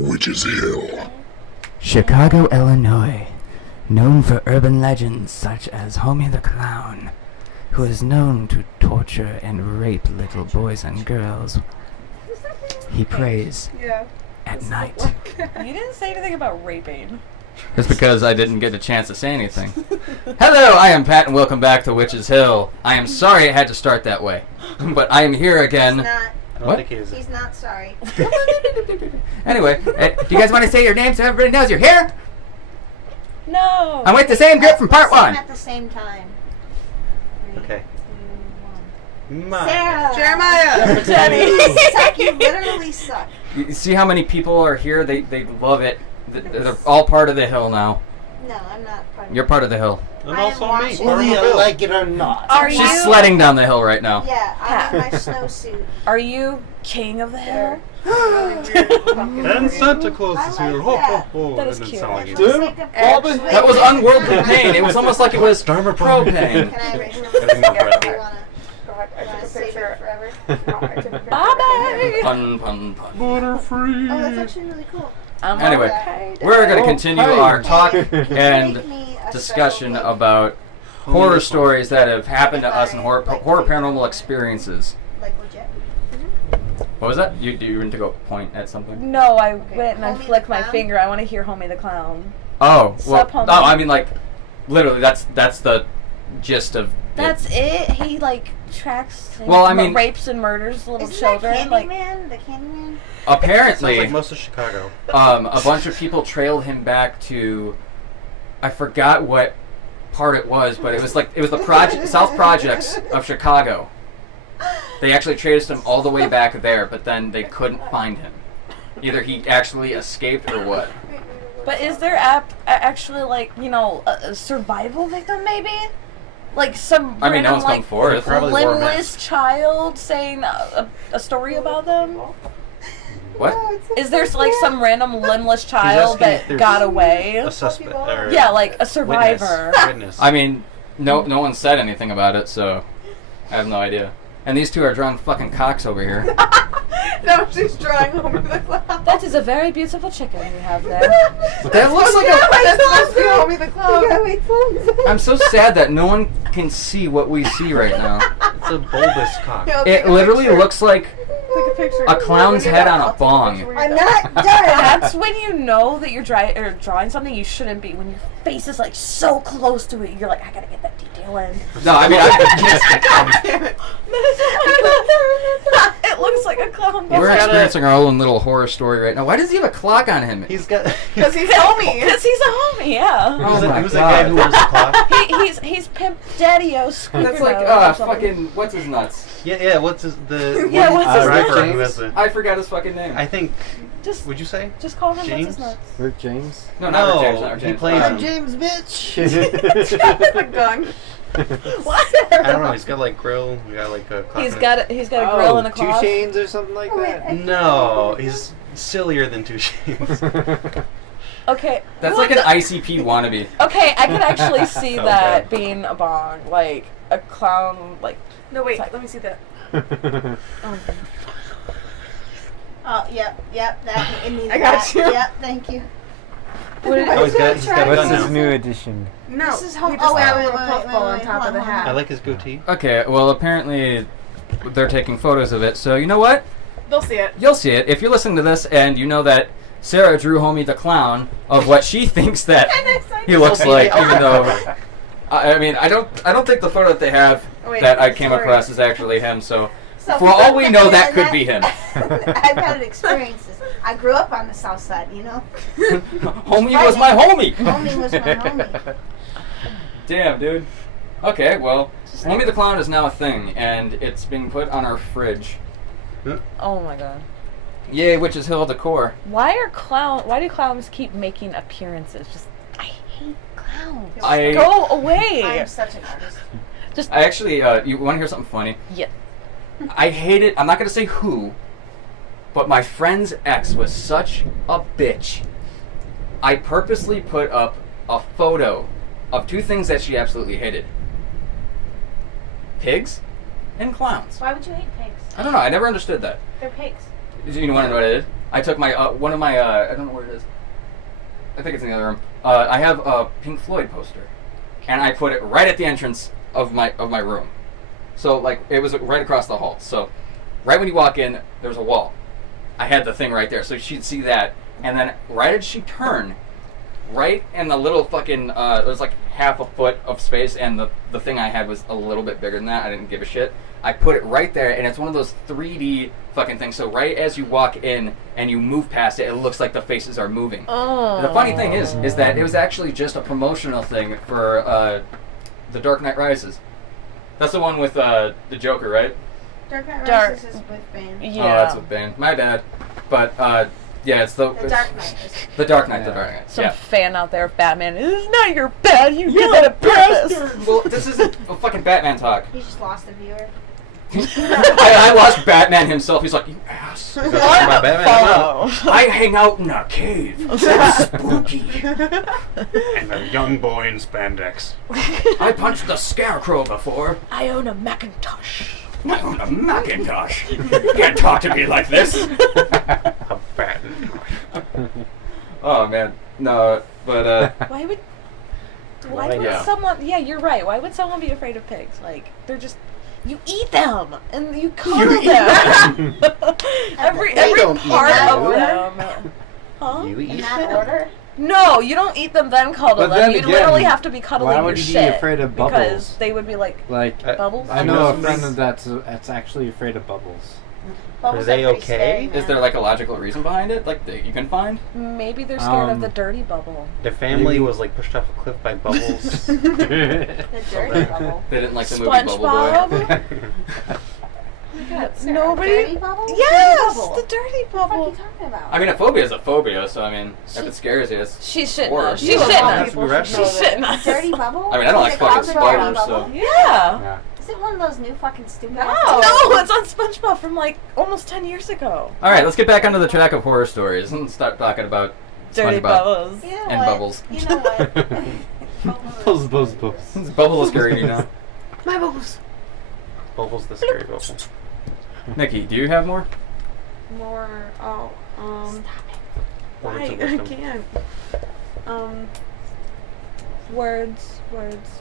Witch's Hill. Chicago, Illinois, known for urban legends such as Homie the Clown, who is known to torture and rape little boys and girls. He prays at night. You didn't say anything about raping. It's because I didn't get a chance to say anything. Hello, I am Pat, and welcome back to Witch's Hill. I am sorry it had to start that way, but I am here again. He's not. What? He's not sorry. Anyway, do you guys want to say your name so everybody knows you're here? No. I'm with the same group from part one. At the same time. Okay. Sarah. Jeremiah. Jenny. Suck, you literally suck. You see how many people are here? They love it. They're all part of the hill now. No, I'm not part of You're part of the hill. And I am also me. watching. Whether you like it or not. Are She's you? sledding down the hill right now. Yeah, I'm in my snowsuit. Are you king of the hill? And Santa Claus is I here. like Ho, ho, that. ho. That And is then cute. sound like For you. the sake of Robin, actually- That was unworldly pain. It was almost like it was Dharma propane. Can I erase your Everything You over wanna, there. you wanna save it forever? Bye-bye. Pun, pun, pun. Butterfree. Oh, that's actually really cool. I'm Anyway, okay. we're going to continue our talk Make and me a discussion special about horror stories that have happened to us and horror paranormal experiences. like legit. What was that? You went to go point at something? No, I went and I Homie the flicked my Clown? finger. I want to hear Homie the Clown. Oh, well, Sup, homie? oh, I mean, like, literally, that's the gist of That's it? He, like, tracks and Well, I mean- rapes and murders little Isn't children. that Like, Candyman? The Candyman? Sounds Apparently, like most of Chicago. a bunch of people trailed him back to, I forgot what part it was, but it was the South Projects of Chicago. They actually traced him all the way back there, but then they couldn't find him. Either he actually escaped or what. but is there actually, like, you know, a survival victim, maybe? Like some I mean, no random, one's come like, forth. Probably wore a limbless child saying a story about them? What? Is there, like, some random limbless child asking if that there's got away? A suspect. Or Yeah, like a survivor. Witness. I mean, no one said anything about it, so I have no idea. And these two are drawing fucking cocks over here. No, she's drawing over the cloud. That is a very beautiful chicken you have there. That looks like That's supposed to be Homie the Clown. I'm so sad that no one can see what we see right now. It's a bulbous cock. Here, I'll take It a literally picture. looks like Take a picture. a clown's head on a bong. I'm not done. That's when you know that you're drawing something you shouldn't be. When your face is like so close to it, you're like, I gotta get that detail in. No, I mean, Damn it. It looks like a clown. we're experiencing our own little horror story right now. Why does he have a clock on him? He's got. Because he's Homie. Because he's a homie, yeah. Oh my Who's that guy who wears the clock? He's Pimp Daddy-O Scooter. That's like, or something. fucking, what's his nuts? Yeah. What's his Yeah, what's his rapper name? who has the- I forgot his fucking name. I think. Just Would you say? call him James? what's his nuts. Rick James. No, not No, James. Not he James. plays him. James, bitch. The gun. What? I don't know. He's got like grill. We got like a clock. He's in got a grill and a 2 cloth. Chainz or something like that. it. No, he's sillier than 2 Chainz. Okay. That's what like an the- ICP wannabe. Okay, I could actually see Oh, that God. being a bong, like a clown, like. No, wait. Let me see that. Oh, yep. That it needs I got that. you. Yep, thank you. Oh, he's got a What's gun his now. new edition? No. This is he Homie. just Oh, got a wait, little wait, puffball on wait, top hold of the on, hat. I like his goatee. Okay, well, apparently they're taking photos of it, so you know what? They'll see it. You'll see it. If you're listening to this and you know that Sarah drew Homie the Clown of what she thinks that he looks like, even though... I mean, I don't think the photo that they have Oh, wait, that I came sorry. across is actually him, so... So For all we know, that could be him. I've had experiences. I grew up on the south side, you know. Homie was my homie! Homie was my homie. Damn, dude. Okay, well, Homie the Clown is now a thing, and it's being put on our fridge. Oh my god. Yay, Witch's Hill decor. Why do clowns keep making appearances? I hate clowns. I- Go away. I'm such an artist. I actually, you want to hear something funny? Yeah. I hate it. I'm not going to say who, but my friend's ex was such a bitch. I purposely put up a photo of 2 things that she absolutely hated. Pigs and clowns. Why would you hate pigs? I don't know. I never understood that. They're pigs. You want to know what I did? I took my one of my I don't know where it is. I think it's in the other room. I have a Pink Floyd poster, and I put it right at the entrance of my room. So like it was right across the hall. So right when you walk in, there's a wall. I had the thing right there, so she'd see that, and then right as she turned, right in the little fucking there's like half a foot of space, and the thing I had was a little bit bigger than that. I didn't give a shit. I put it right there, and it's one of those 3D fucking things. So right as you walk in and you move past it, it looks like the faces are moving. Oh. The funny thing is that it was actually just a promotional thing for The Dark Knight Rises. That's the one with the Joker, right? Dark Knight Dark. Rises is with Bane. Yeah. Oh, that's with Bane. My bad. But yeah, it's the Dark Knight is. The Dark Knight. Yeah. The Dark Knight. Some Yeah. fan out there of Batman. It's not your bad. You did that on purpose. Well, this isn't a fucking Batman talk. He just lost a viewer. I lost Batman himself. He's like, you ass. Talking about Batman, I'm out. Follow. I hang out in a cave. It's spooky. And a young boy in spandex. I punched the Scarecrow before. I own a Macintosh. I own a Macintosh. You can't talk to me like this. A bat. Oh man, no, but Why would Yeah. someone? Yeah, you're right. Why would someone be afraid of pigs? Like they're just. You eat them and you cuddle them. every don't eat part them. of them. Huh? You In eat that order? No, you don't eat them then cuddle But them. then You again, literally have to be cuddling why your would you be shit afraid of because bubbles? they would be like Like, bubbles. I know a somebody's- friend that's actually afraid of bubbles. Bubbles they pretty okay? scary, is man. there like a logical reason behind it, like that you can find? Maybe they're scared of the Um, dirty bubble. The family Maybe. was like pushed off a cliff by bubbles. The dirty bubble? They didn't like the movie Bubble Boy. SpongeBob. Nobody. Dirty bubble? Yes, Dirty bubble. the dirty What are bubble. you talking about? I mean, a phobia is a phobia, so I mean, if it scares you, it's She's shitting Or- us. She's Yeah, shitting it us. has to be rational. She's shitting us. Dirty bubble? I mean, I don't like Is it fucking called the dirty spiders, so- bubble? Yeah. Yeah. Is it one of those new fucking stupid No, ass no, it's on SpongeBob from like almost 10 years ago. All right, let's get back onto the track of horror stories and start talking about Dirty SpongeBob. bubbles. You know And what? bubbles. You know what? Bubbles. Bubble is scary, you know. My bubbles. Bubbles the scary bubble. Nikki, do you have more? More. Oh. Words Why? of I wisdom. can't. Words,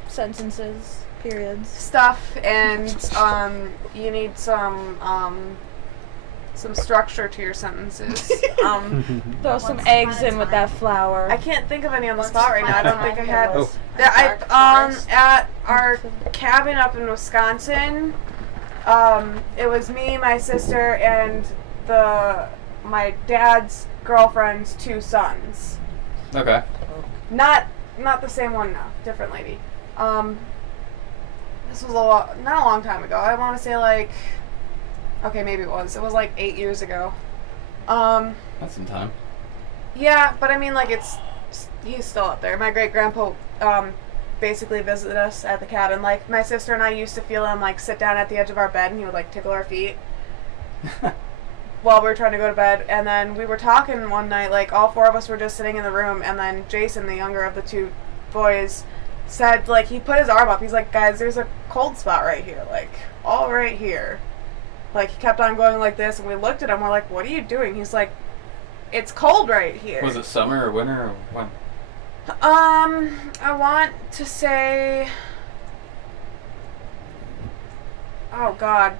sentences, periods. Stuff and you need some structure to your sentences. Throw some Once eggs upon a in with time. that flour. I can't think of any on the Once spot right now. I don't upon a think I time had. there was Yeah, a dark forest. at our cabin up in Wisconsin, it was me, my sister, and my dad's girlfriend's 2 sons. Okay. Not the same one, no, different lady. This was not a long time ago. I want to say like, okay, maybe it was like 8 years ago. That's some time. Yeah, but I mean, like, he's still up there. My great grandpa basically visited us at the cabin. Like, my sister and I used to feel him like sit down at the edge of our bed, and he would like tickle our feet while we were trying to go to bed. And then we were talking one night, like all 4 of us were just sitting in the room, and then Jason, the younger of the 2 boys, said, like, he put his arm up. He's like, guys, there's a cold spot right here, like all right here. Like, he kept on going like this, and we looked at him. We're like, what are you doing? He's like, it's cold right here. Was it summer or winter or when? I want to say, oh God,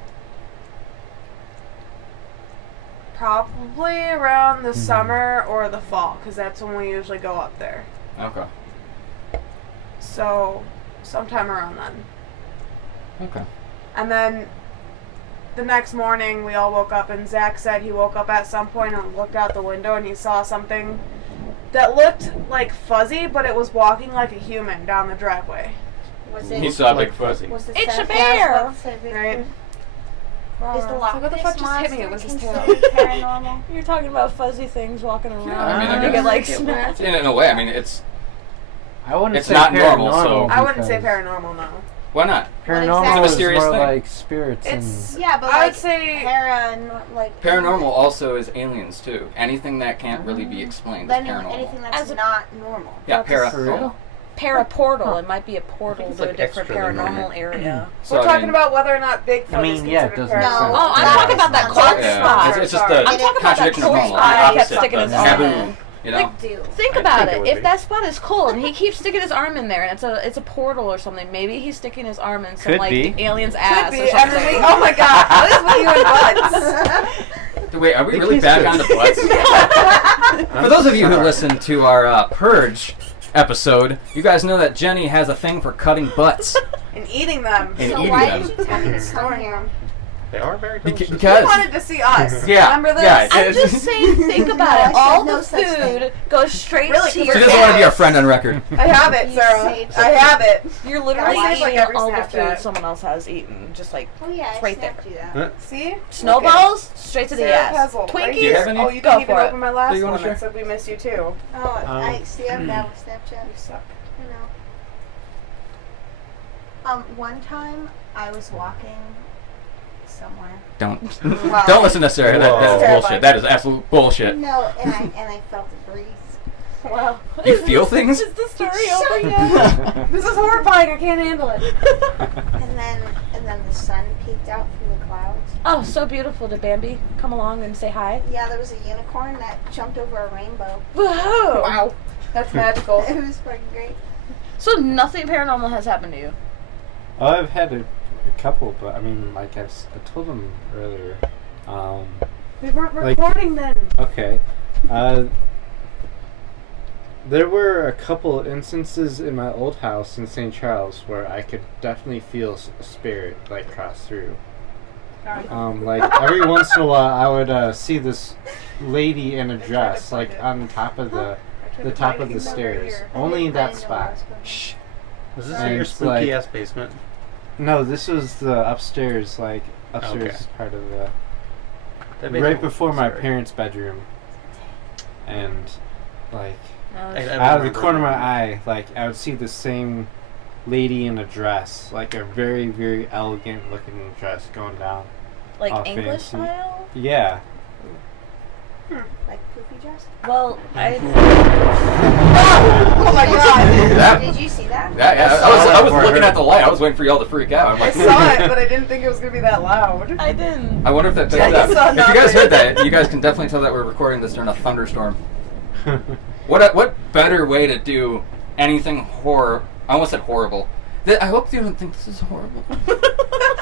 probably around the summer or the fall, because that's when we usually go up there. Okay. So, sometime around then. Okay. And then the next morning, we all woke up, and Zach said he woke up at some point and looked out the window, and he saw something that looked like fuzzy, but it was walking like a human down the driveway. Was He it? saw Like Bigfoot. fuzzy. Was it It's a Seth? bear. Yeah, I was about to say Right? Bigfoot. Is the Loch What the Ness fuck just hit me? monster It was his considered paranormal? You're talking about fuzzy things walking around. Yeah, I mean, I They guess- get like smacked. In a way, I mean, it's I wouldn't It's say not normal, paranormal so- I wouldn't say because paranormal, no. why not? Paranormal It's a is mysterious more thing. like spirits It's Yeah, but I like would say like Paranormal also is aliens too. Anything that can't really be explained is Anything paranormal. that's As a- not normal. Yeah, For real? paraportal. It might be a portal it's to a like different extra than paranormal normal. area. So, We're I talking mean, about whether or not Bigfoot I mean, is yeah, it considered doesn't paranormal. No. Oh, I'm That talking about that is cold not- Yeah, spot. it's just Sorry. a I'm talking about that contradiction of cold normal. spot. The He kept opposite, sticking his the arm taboo, in. you know? Like, do. Think I about think it it. would If be. that spot is cold and he keeps sticking his arm in there, and it's a portal or something, maybe he's sticking his arm in some Could like be. alien's Could ass be. or And then something. oh my god, what is with you and butts? Wait, are we They really kiss back it. on the butts? For those of you who listened to our Purge episode, you guys know that Jenny has a thing for cutting butts. And eating them. And So eating why them. did you tell me to come here? They are very Beca- delicious. because- You wanted to see us. Yeah, Remember this? yeah. I'm just saying, think about No, I it. All said no the such food thing. goes straight Really? to She your She doesn't want to be our ass. friend on record. I have it, You Sarah. saved I have it. You're literally Guys, like eating every all the Snapchat. food someone else has eaten. Just like Oh yeah, I right snapped there. you that. Huh? See? snowballs, straight to the Sarah ass. Pezzle, right Twinkies, Do you have any? Oh, you Go didn't even for it. open my last Do you wanna one. share? It said we miss you too. Oh, I see. I'm down with Snapchat. You suck. You know. One time I was walking somewhere. Don't Wow. don't listen to Sarah. That is Whoa. bullshit. That is absolute bullshit. No, and I felt a breeze. Wow. You feel things? Is the story Shut over yet? This is horrifying. I can't handle it. And then the sun peeked out from the clouds. Oh, so beautiful. Did Bambi come along and say hi? Yeah, there was a unicorn that jumped over a rainbow. Whoa! Wow. That's magical. It was fucking great. So nothing paranormal has happened to you. Oh, I've had a couple, but I mean, like I told them earlier. We weren't Like- recording then. Okay. There were a couple instances in my old house in St. Charles where I could definitely feel a spirit like cross through. Like every once in a while, I would see this lady in a dress, like on top of the top of the stairs, only in that spot. Shh. Was this And in your it's spooky like- ass basement? No, this was the upstairs, like upstairs Okay. part of the That made right me before my scared. parents' bedroom, and like I out of the remember corner of my that. eye, like I would see the same lady in a dress, like a very, very elegant looking dress going down. Like Oh, English fancy. style? Yeah. Like poopy dress. Well, I. Oh my god. That- Did you see that? Yeah, I was looking at the light. I was waiting for y'all to freak out. I'm I like, saw it, but I didn't think it was gonna be that loud. I didn't. I wonder if that picked Yeah, up. you saw If you guys nothing. heard that, you guys can definitely tell that we're recording this during a thunderstorm. What better way to do anything horror? I almost said horrible. I hope you don't think this is horrible.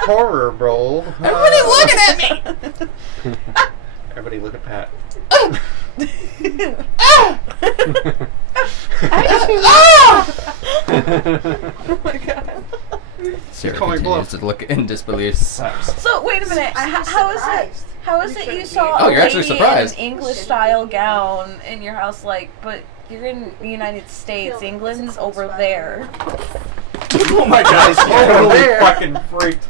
Horror, bro. Everybody's looking at me. Everybody look at Pat. Oh my god. Sarah calling continues bluff. to look in disbelief. So wait a minute. I'm How is it? surprised. How is You it you shouldn't saw be. Oh, a you're actually lady surprised. in an English style gown in your house, like, but you're in the United States. No, England's it's a close over spot. there. Oh my god! Totally fucking freaked.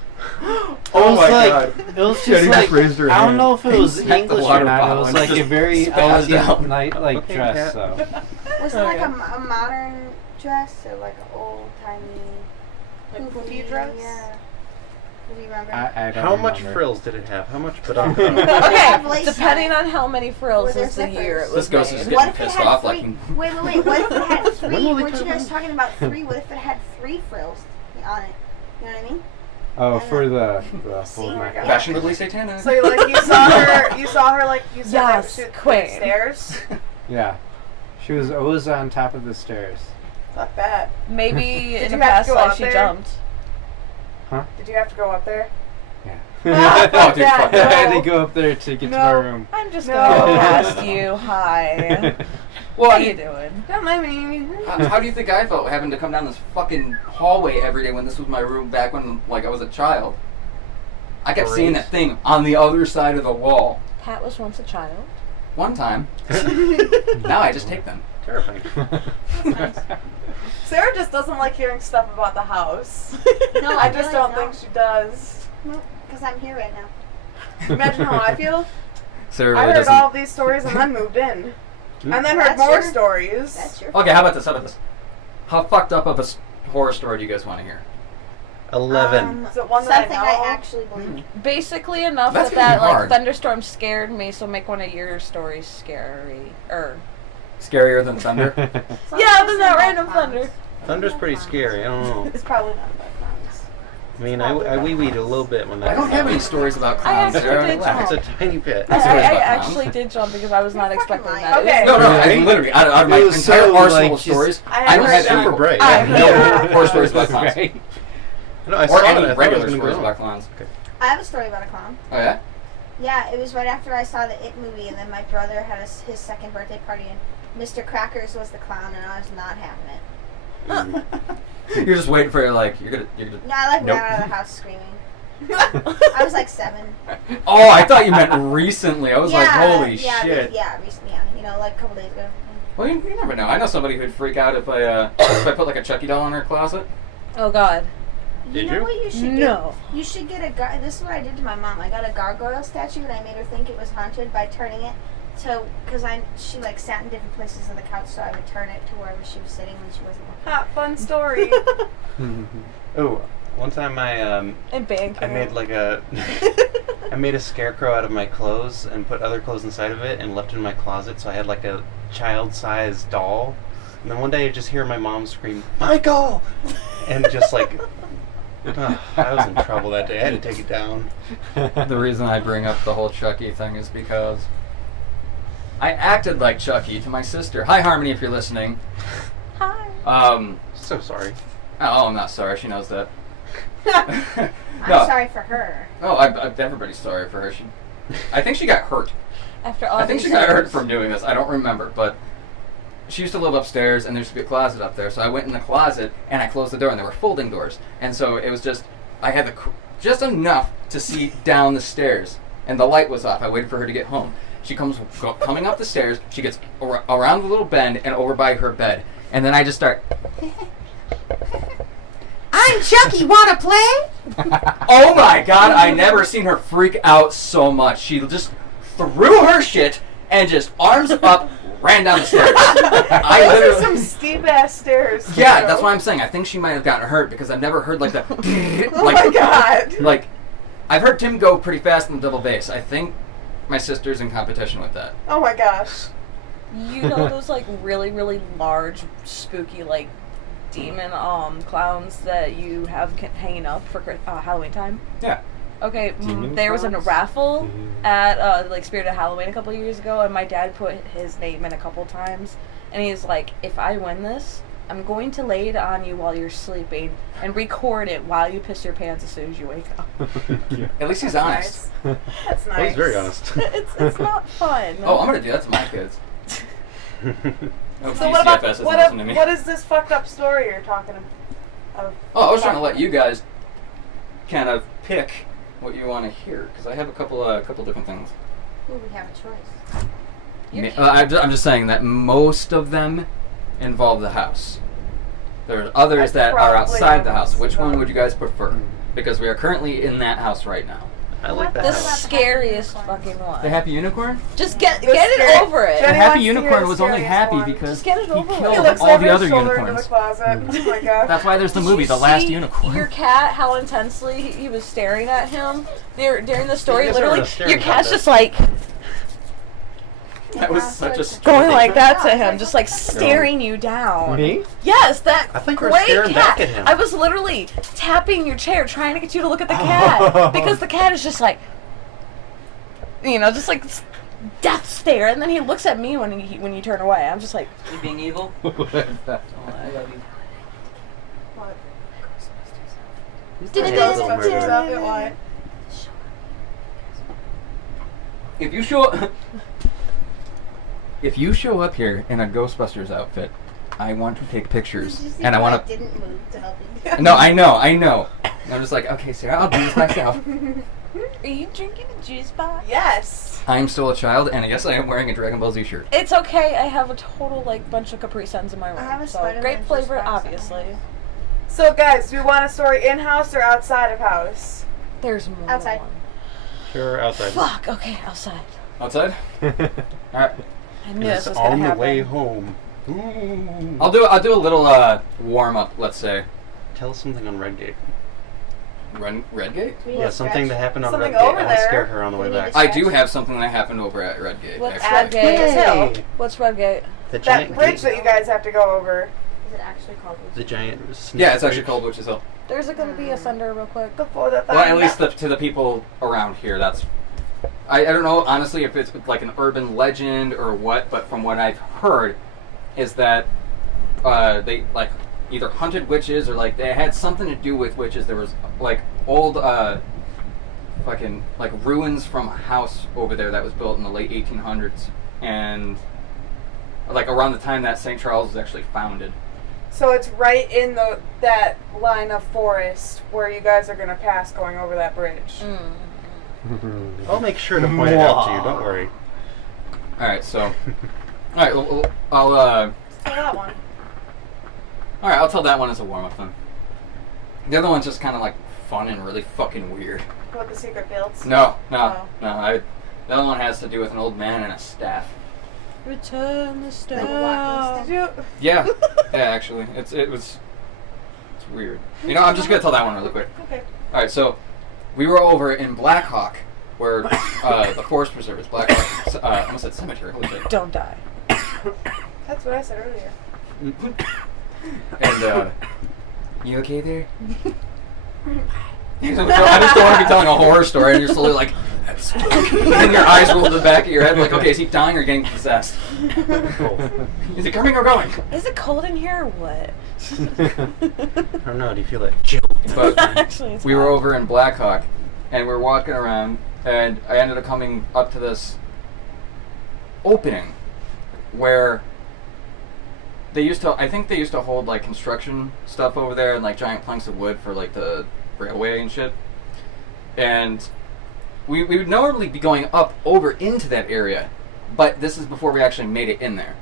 Oh my god! It was Jenny just just like raised her I don't hand. know if it was Set the English or water not. It bottle was and like a just very spazzed elegant out. night like Okay, dress. Kat. So Was it like Okay. a modern dress or like an old timey Like poofy dress? Yeah. Do you remember? I don't How much remember. frills did it have? How much Have Okay, lace depending on on how many frills Were there is the year it zippers? was This ghost made. is What getting if it pissed had off. three? Like, Wait. What if it had three? When will they Weren't you come guys in? talking about three? What if it had three frills on it? You know what I mean? Oh, for the See? whole neck. fashionably satanic. So you saw her like you said Yes, that queen. stairs. Yeah, she was always on top of the stairs. Fuck that. Maybe in you the have to past go life out she there? jumped. Did you have to go up there? Yeah. Oh, dude, fuck I that. had to go up there to get to my No. room. I'm just No. gonna go past you. Hi. Well, How I you mean, doing? Don't mind me. how do you think I felt having to come down this fucking hallway every day when this was my room back when like I was a child? I kept seeing that thing on the other side of the wall. Pat was once a child. One time. Now I just take them. Terrifying. Sarah just doesn't like hearing stuff about the house. No, I just really don't think she does. Because I'm here right now. Imagine how I feel. Sarah I really heard doesn't. all of these stories and then moved in. And then heard That's more your- stories. That's your. Okay, how about this? How about this? How fucked up of a horror story do you guys want to hear? 11. Is it one that Something I I know? actually believe. Basically enough That's that gonna that be like hard. thunderstorm scared me, so make one of your stories scary. Scarier than thunder? Yeah, than that random thunder. Thunder's pretty scary. I don't know. It's probably not about clowns. I mean, I wee-weed a little bit when that. I don't have any stories about I clowns. actually Sarah. did Relax. It's a tiny bit. I Stories about actually clowns. did jump because I was not You're fucking expecting lying. that. Okay. No, I Right? literally, out of my It was entire so, arsenal like, of stories, I I don't heard have that. any Super bright. I have Yeah. no horror stories about clowns. No, I Or saw it. I any thought it regular was gonna stories go. about clowns. I have a story about a clown. Oh, yeah? Yeah, it was right after I saw the It movie, and then my brother had his second birthday party, and Mr. Crackers was the clown, and I was not having it. You're just waiting for you're gonna. No, I like Nope. ran out of the house screaming. I was like 7. Oh, I thought you meant recently. I was like, holy yeah, shit. Yeah, recently, yeah. You know, like a couple days ago. Well, you never know. I know somebody who'd freak out if I put like a Chucky doll in her closet. Oh God. Did You know you? what you should No. get? You should get a this is what I did to my mom. I got a gargoyle statue and I made her think it was haunted by turning it to because she like sat in different places of the couch, so I would turn it to wherever she was sitting when she wasn't looking. Hot fun story. Oh, one time And bang. I made like I made a scarecrow out of my clothes and put other clothes inside of it and left it in my closet, so I had like a child-sized doll. And then one day I just hear my mom scream, "Michael!" And just like, I was in trouble that day. I had to take it down. The reason I bring up the whole Chucky thing is because I acted like Chucky to my sister. Hi, Harmony, if you're listening. Hi. So sorry. Oh, I'm not sorry. She knows that. I'm No. sorry for her. Oh, everybody's sorry for her. I think she got hurt. After all I think these she got hurt years. from doing this. I don't remember, but she used to live upstairs, and there used to be a closet up there. So I went in the closet and I closed the door, and there were folding doors, and so it was just I had just enough to see down the stairs, and the light was off. I waited for her to get home. She coming up the stairs. She gets around the little bend and over by her bed, and then I just start. I'm Chucky, wanna play? Oh my God! I never seen her freak out so much. She just threw her shit and just arms up, ran down the stairs. I Those are literally. some steep ass stairs. Yeah, too. that's why I'm saying. I think she might have gotten hurt because I've never heard like that. Oh my God. Like, I've heard Tim go pretty fast in the double bass. I think my sister's in competition with that. Oh my gosh. You know those like really, really large, spooky like demon clowns that you have hanging up for Halloween time? Yeah. Okay, Demon there was a clowns? raffle at like Spirit of Halloween a couple of years ago, and my dad put his name in a couple times, and he's like, if I win this, I'm going to lay it on you while you're sleeping and record it while you piss your pants as soon as you wake up. At least he's honest. Nice. That's nice. I was very honest. it's not fun. Oh, I'm gonna do that to my kids. Oh, So what about DCFS isn't listening to me. what is this fucked up story you're talking of? Oh, I was trying to let you guys kind of pick what you want to hear because I have a couple different things. Ooh, we have a choice. I'm just saying that most of them involve the house. There are others I that are probably outside the house. haven't Which one seen would you guys prefer? Because we are currently in that house right now. I like The that. scariest fucking one. The happy unicorn? Just get The it scary- over it. The Jenny happy wants to hear unicorn the was only scariest happy one. because Just get it over he with. He killed looks all over the his other shoulder into the unicorns. closet. Oh my god. That's why there's the Did movie, you The Last see Unicorn. Your cat, how intensely he was staring at him during the story. You guys are Literally, a staring your cat's contest. just like That was Yeah, such so a it's going stupid- like that to him, just like staring you down. Me? Yes, that I think we're gray staring cat. back at him. I was literally tapping your chair trying to get you to look at the cat because the cat is just like, just like death stare, and then he looks at me when you turn away. I'm just like, You being evil? What? Oh, I love you. Did it Yeah, do don't murder. Stop it, why? If you show up here in a Ghostbusters outfit, I want to take pictures, Did you see and I why want I didn't move to help you? to. No, I know. And I'm just like, okay, Sarah, I'll do this myself. Are you drinking a juice box? Yes. I'm still a child, and yes, I am wearing a Dragon Ball Z shirt. It's okay. I have a total bunch of Capri Suns in my room. I have a so Spider-Man great juice flavor, box at my obviously. house. So guys, do we want a story in house or outside of house? There's more. Outside. Than Sure, outside. one. Fuck. Okay, outside. Outside? Alright. I And knew it's this was gonna on the happen. way home. Ooh. I'll do a little warm up. Let's say. Tell us something on Redgate. Redgate? We need Yeah, a something stretch. that happened on Something Redgate. over I'll there. scare her on the way We need back. to I do have something that happened over at Redgate. What's actually. Redgate? Hill. Hey, What's Redgate? the That giant bridge gate. that you guys have to go over. Is it actually called Witch's The giant snake Yeah, it's actually bridge. called Witch's Hill. There's going to be a thunder real quick. Before the Well, at least to the people around here, that's... I don't know, honestly, if it's like an urban legend or what, but from what I've heard, is that they, like, either hunted witches or, like, they had something to do with witches. There was, like, old, fucking, like, ruins from a house over there that was built in the late 1800s. And, like, around the time that St. Charles was actually founded. So it's right in that line of forest where you guys are gonna pass going over that bridge. I'll make sure to point it out to you. Don't worry. Alright, so... Alright, well, I'll, Tell that one. Alright, I'll tell that one as a warm-up then. The other one's just kind of, like, fun and really fucking weird. What, the secret fields? No. Oh. The other one has to do with an old man and a staff. Return the Like star. Did you? Yeah, actually, it's weird. You know, I'm just gonna tell that one really quick. Okay. All right, so we were over in Black Hawk, where the forest preserve is. Black Hawk, I almost said cemetery. Holy shit. Don't die. That's what I said earlier. And you okay there? I just don't want to be telling a horror story, and you're slowly like, and your eyes roll to the back of your head, like, okay, is he dying or getting possessed? Is he coming or going? Is it cold in here or what? I don't know. Do you feel that chill? But Actually, it's we were hot. over in Black Hawk, and we were walking around, and I ended up coming up to this opening where I think they used to hold like construction stuff over there and like giant planks of wood for like the railway and shit. And we would normally be going up over into that area, but this is before we actually made it in there.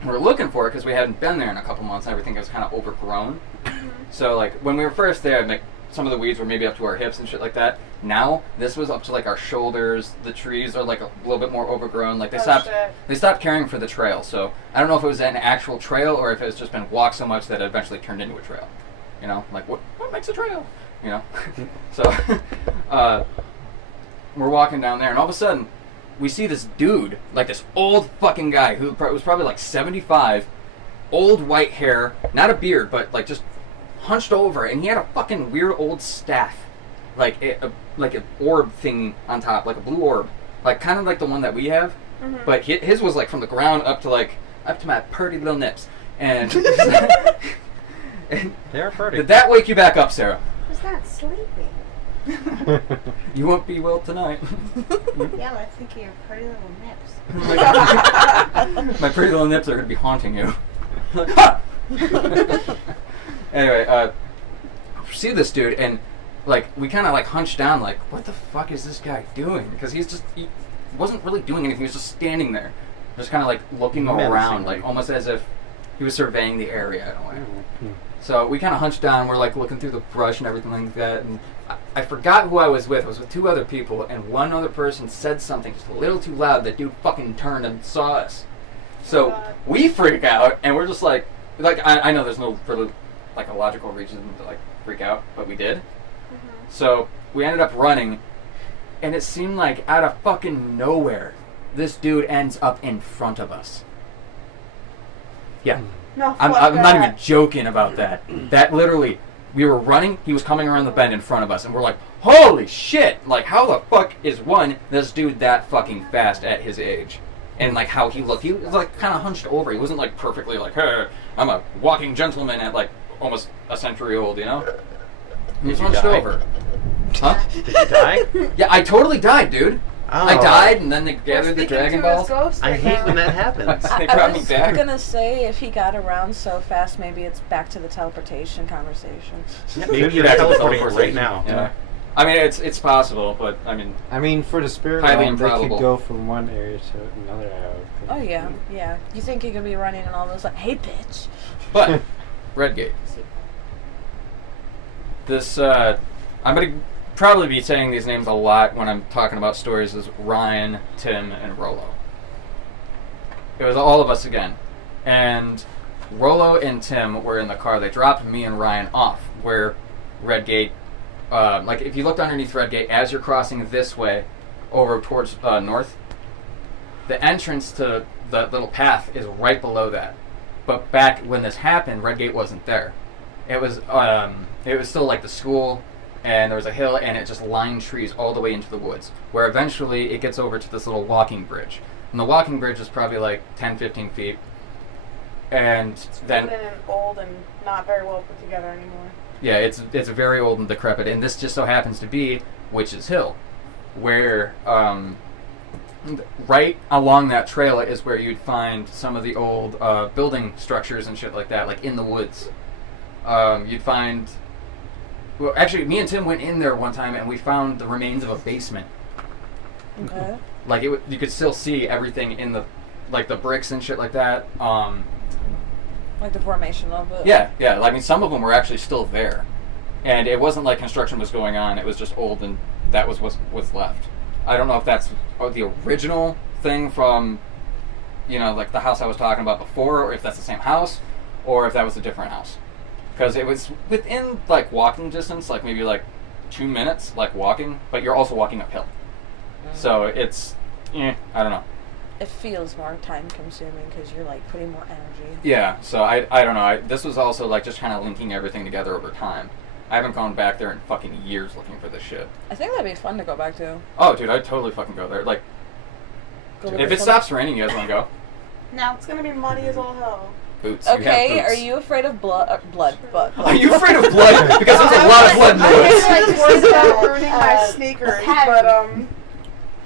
And we're looking for it because we hadn't been there in a couple months and everything was kind of overgrown. So like when we were first there, like some of the weeds were maybe up to our hips and shit like that. Now this was up to like our shoulders. The trees are like a little bit more overgrown. Like they stopped caring for the trail. So I don't know if it was an actual trail or if it's just been walked so much that it eventually turned into a trail. You know, like what makes a trail? You know, so we're walking down there and all of a sudden we see this dude, like this old fucking guy who was probably like 75, old white hair, not a beard, but like just hunched over, and he had a fucking weird old staff, like an orb thing on top, like a blue orb, like kind of like the one that we have, but his was like from the ground up to my pretty little nips, and, and They are pretty. did that wake you back up, Sarah? Who's not sleeping? You won't be well tonight. Yeah, I think of your pretty little nips. My pretty little nips are going to be haunting you. Anyway, see this dude, and like we kind of like hunched down, like what the fuck is this guy doing? Because he wasn't really doing anything. He was just standing there, just kind of like looking around, like almost as if he was surveying the area in a way. So we kind of hunched down. We're like looking through the brush and everything like that, and I forgot who I was with. I was with two other people, and one other person said something just a little too loud. That dude fucking turned and saw us. So we freak out, and we're just like I know there's no really like a logical reason to like freak out, but we did. So we ended up running, and it seemed like out of fucking nowhere, this dude ends up in front of us. Yeah. No, I'm fuck not that. even joking about that. That literally, we were running, he was coming around the bend in front of us, and we're like, holy shit! Like, how the fuck is this dude that fucking fast at his age? And like how he looked, he was like kind of hunched over. He wasn't like perfectly like, hey, I'm a walking gentleman at like almost a century old, you know? He was hunched over. Huh? Did you die? Yeah, I totally died, dude. Oh. I died, and then they We're gathered the speaking Dragon to his Balls. ghost I right hate now. when that happens. They I brought me was back. gonna say if he got around so fast, maybe it's back to the teleportation conversation. Maybe Back you're to the teleporting right teleportation. now. Yeah. I mean, it's possible, but I mean, I mean, for the spirit Highly realm, they improbable. could go from one area to another area. Oh yeah. You think you could be running and all of a sudden, hey bitch. but Redgate. This I'm gonna probably be saying these names a lot when I'm talking about stories. Is Ryan, Tim, and Rollo. It was all of us again, and Rollo and Tim were in the car. They dropped me and Ryan off where Redgate. Like if you looked underneath Redgate as you're crossing this way over towards north, the entrance to the little path is right below that. But back when this happened, Redgate wasn't there. It was still like the school, and there was a hill, and it just lined trees all the way into the woods, where eventually it gets over to this little walking bridge. And the walking bridge is probably like 10, 15 feet. And then... It's old and not very well put together anymore. Yeah, it's very old and decrepit, and this just so happens to be Witch's Hill, where right along that trail is where you'd find some of the old building structures and shit like that, like in the woods. You'd find... Well, actually, me and Tim went in there one time, and we found the remains of a basement. Okay. Like, you could still see everything in the... Like, the bricks and shit like that. Like the formation of it. Yeah. I mean, some of them were actually still there. And it wasn't like construction was going on. It was just old, and that was what was left. I don't know if that's the original thing from, like the house I was talking about before, or if that's the same house, or if that was a different house. Because it was within, like, walking distance, like maybe, like, 2 minutes, like, walking, but you're also walking uphill. So it's, I don't know. It feels more time consuming because you're like putting more energy. Yeah, so I don't know. This was also like just kind of linking everything together over time. I haven't gone back there in fucking years looking for this shit. I think that'd be fun to go back to. Oh, dude, I'd totally fucking go there. Like, if it stops raining, you guys want to go? No. It's gonna be muddy as all hell. Boots. Okay, you have are boots. you afraid of blood? Are you afraid of blood? Because there's a lot of blood in the woods. I was worried about ruining my Uh, sneakers, pattern.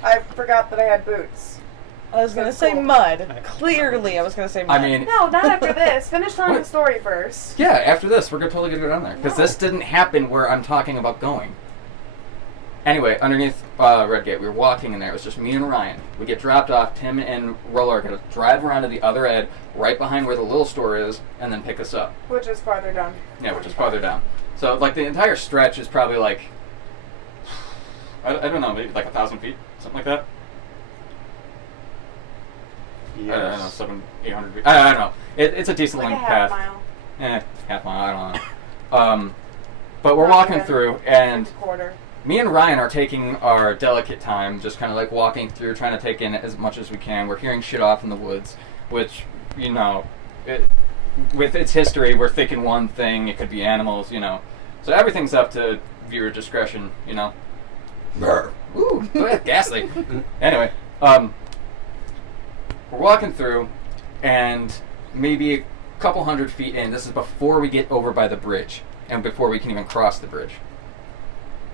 but I forgot that I had boots. I was gonna That's say cool. mud. Clearly, I was gonna say mud. I mean, No, not after this. Finish telling What? the story first. yeah, after this, we're totally gonna go down there. Because this didn't happen where I'm talking about going. Anyway, underneath Redgate, we were walking in there. It was just me and Ryan. We get dropped off. Tim and Rollo are going to drive around to the other end, right behind where the little store is, and then pick us up. Which is farther down. Yeah, which is farther down. So, like, the entire stretch is probably, like, I don't know, maybe like 1,000 feet? Something like that? Yes. I don't know, 700, 800 feet. I don't know. It's a decent Like a length half path. mile. Half mile, I don't know. But we're walking through, and Quarter. me and Ryan are taking our delicate time, just kind of like walking through, trying to take in as much as we can. We're hearing shit off in the woods, which, with its history, we're thinking one thing, it could be animals, So everything's up to viewer discretion, Brr. Ooh, ghastly. Anyway, we're walking through, and maybe a couple 100 feet in, this is before we get over by the bridge, and before we can even cross the bridge.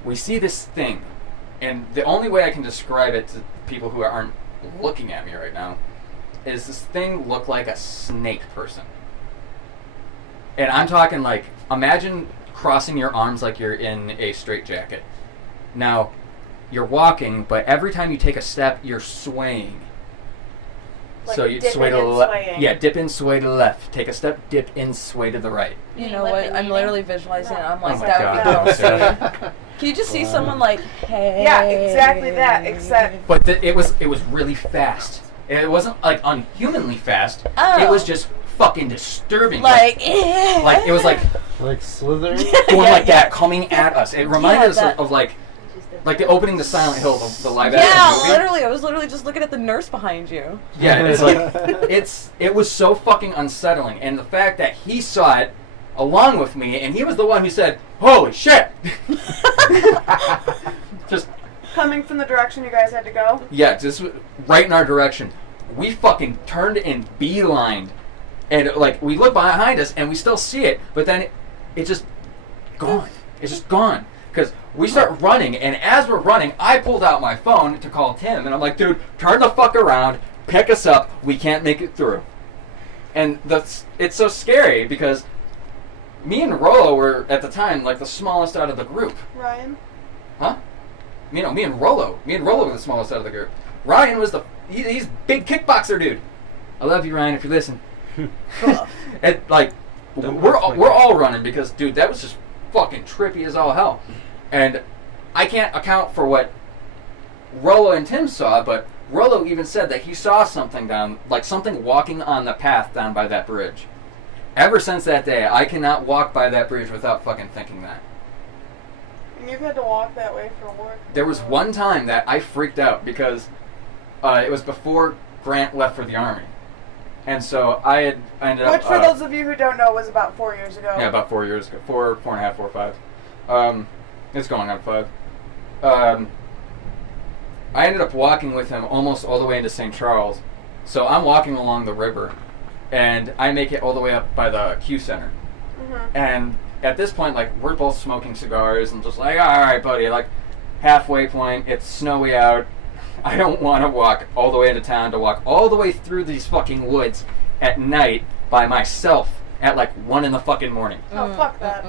We see this thing, and the only way I can describe it to people who aren't looking at me right now is this thing looked like a snake person. And I'm talking like, imagine crossing your arms like you're in a straitjacket. Now, you're walking, but every time you take a step, you're swaying. Like so you dipping sway to the and left. swaying. Yeah, dip in, sway to the left. Take a step, dip in, sway to the right. You know what? I'm literally visualizing it. I'm like, Oh my that would God. be awesome. Can you just see someone like, hey? Yeah, exactly that, except... But it was really fast. It wasn't like unhumanly fast. Oh. It was just fucking disturbing. Like it was like Like slithering? going Yeah, like yeah. that, coming at us. It reminded us that- of like the opening to Silent Hill, the live action Yeah, movie. literally. I was literally just looking at the nurse behind you. Yeah, it's like it was so fucking unsettling, and the fact that he saw it along with me, and he was the one who said, "Holy shit!" Just Coming from the direction you guys had to go. yeah, just right in our direction. We fucking turned and beelined, and like we look behind us and we still see it, but then it just gone. It's just gone. Because we start running, and as we're running, I pulled out my phone to call Tim, and I'm like, dude, turn the fuck around, pick us up, we can't make it through. And it's so scary, because me and Rollo were, at the time, like the smallest out of the group. Ryan? Huh? Me and Rollo were the smallest out of the group. Ryan was he's big kickboxer dude. I love you, Ryan, if you listen. And, like, we're all running, because, dude, that was just fucking trippy as all hell. And I can't account for what Rollo and Tim saw, but Rollo even said that he saw something something walking on the path down by that bridge. Ever since that day, I cannot walk by that bridge without fucking thinking that. And you've had to walk that way for work. There was one time that I freaked out because it was before Grant left for the Army. And so I ended Which, up... for those of you who don't know, was about 4 years ago. Yeah, about 4 years ago. 4.5, 4 or 5. It's going on 5. I ended up walking with him almost all the way into St. Charles. So I'm walking along the river, and I make it all the way up by the Q Center. Mm-hmm. And at this point, like, we're both smoking cigars and just like, all right, buddy, like, halfway point, it's snowy out. I don't want to walk all the way into town to walk all the way through these fucking woods at night by myself at like 1 in the fucking morning. Oh, fuck that.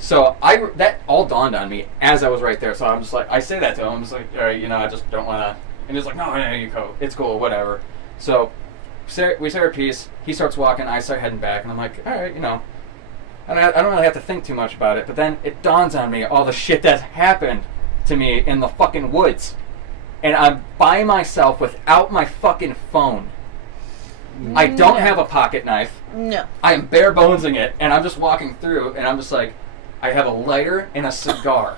So that all dawned on me as I was right there. So I'm just like, I say that to him. I'm just like, all right, I just don't want to. And he's like, no, you go. It's cool, whatever. So we say our piece. He starts walking. I start heading back. And I'm like, all right, And I don't really have to think too much about it. But then it dawns on me all the shit that's happened to me in the fucking woods. And I'm by myself without my fucking phone. I don't have a pocket knife. No. I am bare bonesing it, and I'm just walking through, and I'm just like, I have a lighter and a cigar.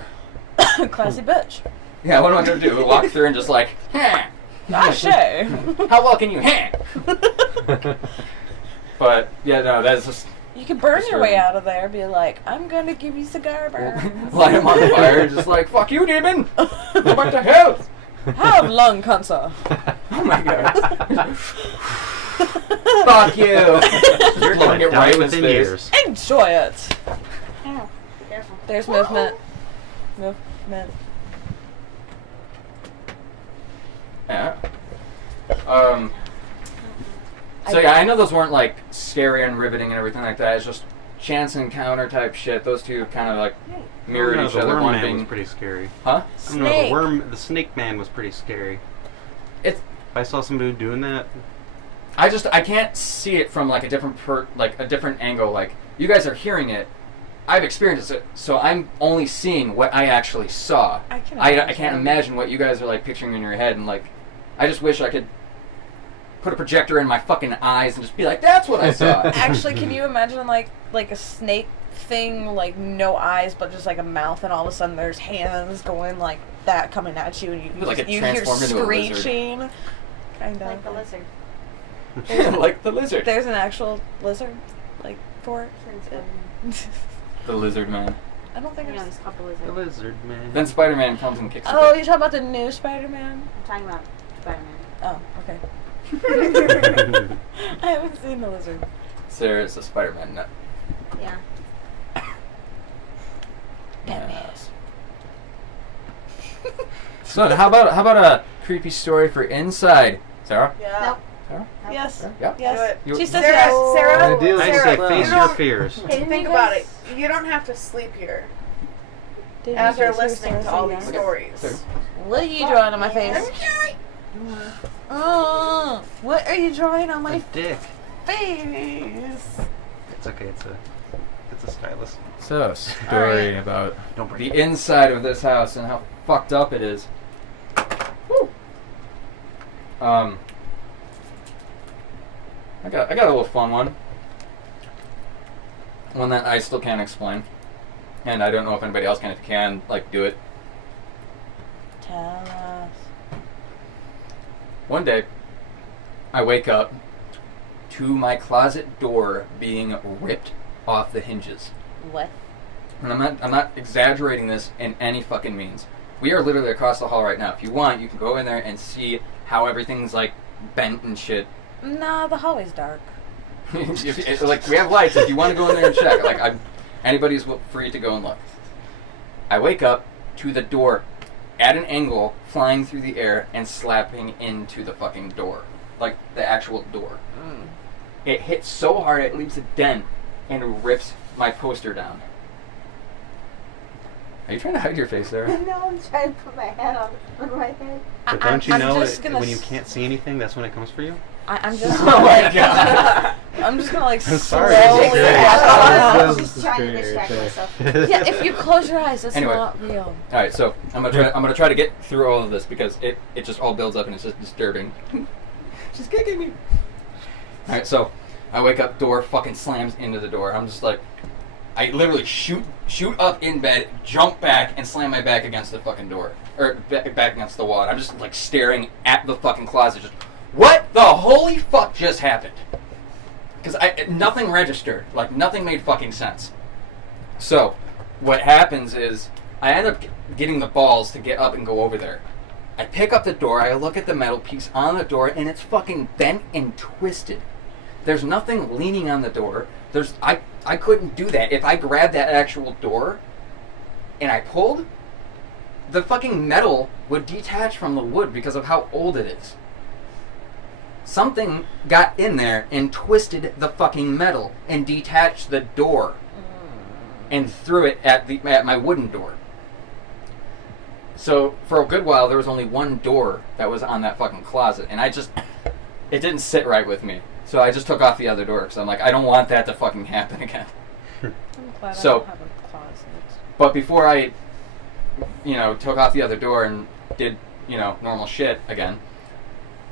Classy bitch. Yeah, what am I going to do? Walk through and just like, I say. How well can you But, yeah, no, that's just... You can burn your way out of there. Be like, I'm going to give you cigar burns. Light him on fire, just like, fuck you, demon! Go back to hell! Have lung cancer. Oh my god. Fuck you! You're going to Get die right in within his face. years. Enjoy it. Ow, careful. There's movement. Movement. Yeah. So yeah, I know those weren't like scary and riveting and everything like that. It's just chance encounter type shit. Those two kind of like mirrored each The other. worm One man being, was pretty scary. huh? I don't know, the snake man was pretty scary. It's. If I saw somebody doing that, I can't see it from like a different a different angle. Like you guys are hearing it, I've experienced it, so I'm only seeing what I actually saw. I can't imagine what you guys are like picturing in your head, and like, I just wish I could put a projector in my fucking eyes and just be like, that's what I saw. Actually, can you imagine like a snake thing, like no eyes, but just like a mouth, and all of a sudden there's hands going like that coming at you, and you Like it you hear transformed into a lizard. screeching. Kind of. Like the lizard. Like the lizard. There's an actual lizard, like for it. The lizard man. I don't think You know, there's. he's called the the lizard. lizard man. Then Spider-Man comes and kicks Oh, it. you're talking about the new Spider-Man? I'm talking about Spider-Man. Oh, okay. I haven't seen the lizard. There is a Spider-Man nut. Yeah. Yes. So how about a creepy story for inside, Sarah? Yeah. Nope. Sarah? Yes. Yeah. Yes. Do it. You- She says Sarah, yes. Sarah, Ideally, I Sarah, say well. face you your don't fears. think about it. You don't have to sleep here Did you after just hear listening Sarah to all say these yes? stories. What are you drawing on my face? Oh, what are you drawing on my A dick. face? It's okay. It's a stylus. So, story about Don't break the it. inside of this house and how fucked up it is. Woo. I got a little fun one. One that I still can't explain. And I don't know if anybody else can. If you can, like, do it. Tell us. One day, I wake up to my closet door being ripped off the hinges. What? And I'm not exaggerating this in any fucking means. We are literally across the hall right now. If you want, you can go in there and see how everything's like bent and shit. Nah, the hallway's dark. Like, we have lights if you want to go in there and check. Like, anybody's free to go and look. I wake up to the door at an angle, flying through the air and slapping into the fucking door. Like, the actual door. It hits so hard it leaves a dent and rips my poster down. Are you trying to hide your face there? No, I'm trying to put my hand on my head. But don't you I'm know just gonna when you can't see anything, that's when it comes for you? I'm just. Oh my god. I'm just gonna like I'm sorry. slowly. This She's is trying to great distract right myself. Yeah, if you close your eyes, it's Anyway. not real. Alright, so I'm gonna try to get through all of this because it just all builds up and it's just disturbing. She's kicking me. Alright, so I wake up, door fucking slams into the door. I'm just like, I literally shoot up in bed, jump back, and slam my back against the fucking door. Or back against the wall. And I'm just like staring at the fucking closet. Just, what the holy fuck just happened? because nothing registered. Like, nothing made fucking sense. So, what happens is, I end up getting the balls to get up and go over there. I pick up the door, I look at the metal piece on the door, and it's fucking bent and twisted. There's nothing leaning on the door. I couldn't do that. If I grabbed that actual door and I pulled, the fucking metal would detach from the wood because of how old it is. Something got in there and twisted the fucking metal and detached the door and threw it at my wooden door. So for a good while there was only one door that was on that fucking closet, and it didn't sit right with me. So I just took off the other door because I'm like, I don't want that to fucking happen again. I'm glad So- I don't have a closet. But before I, took off the other door and did, normal shit again,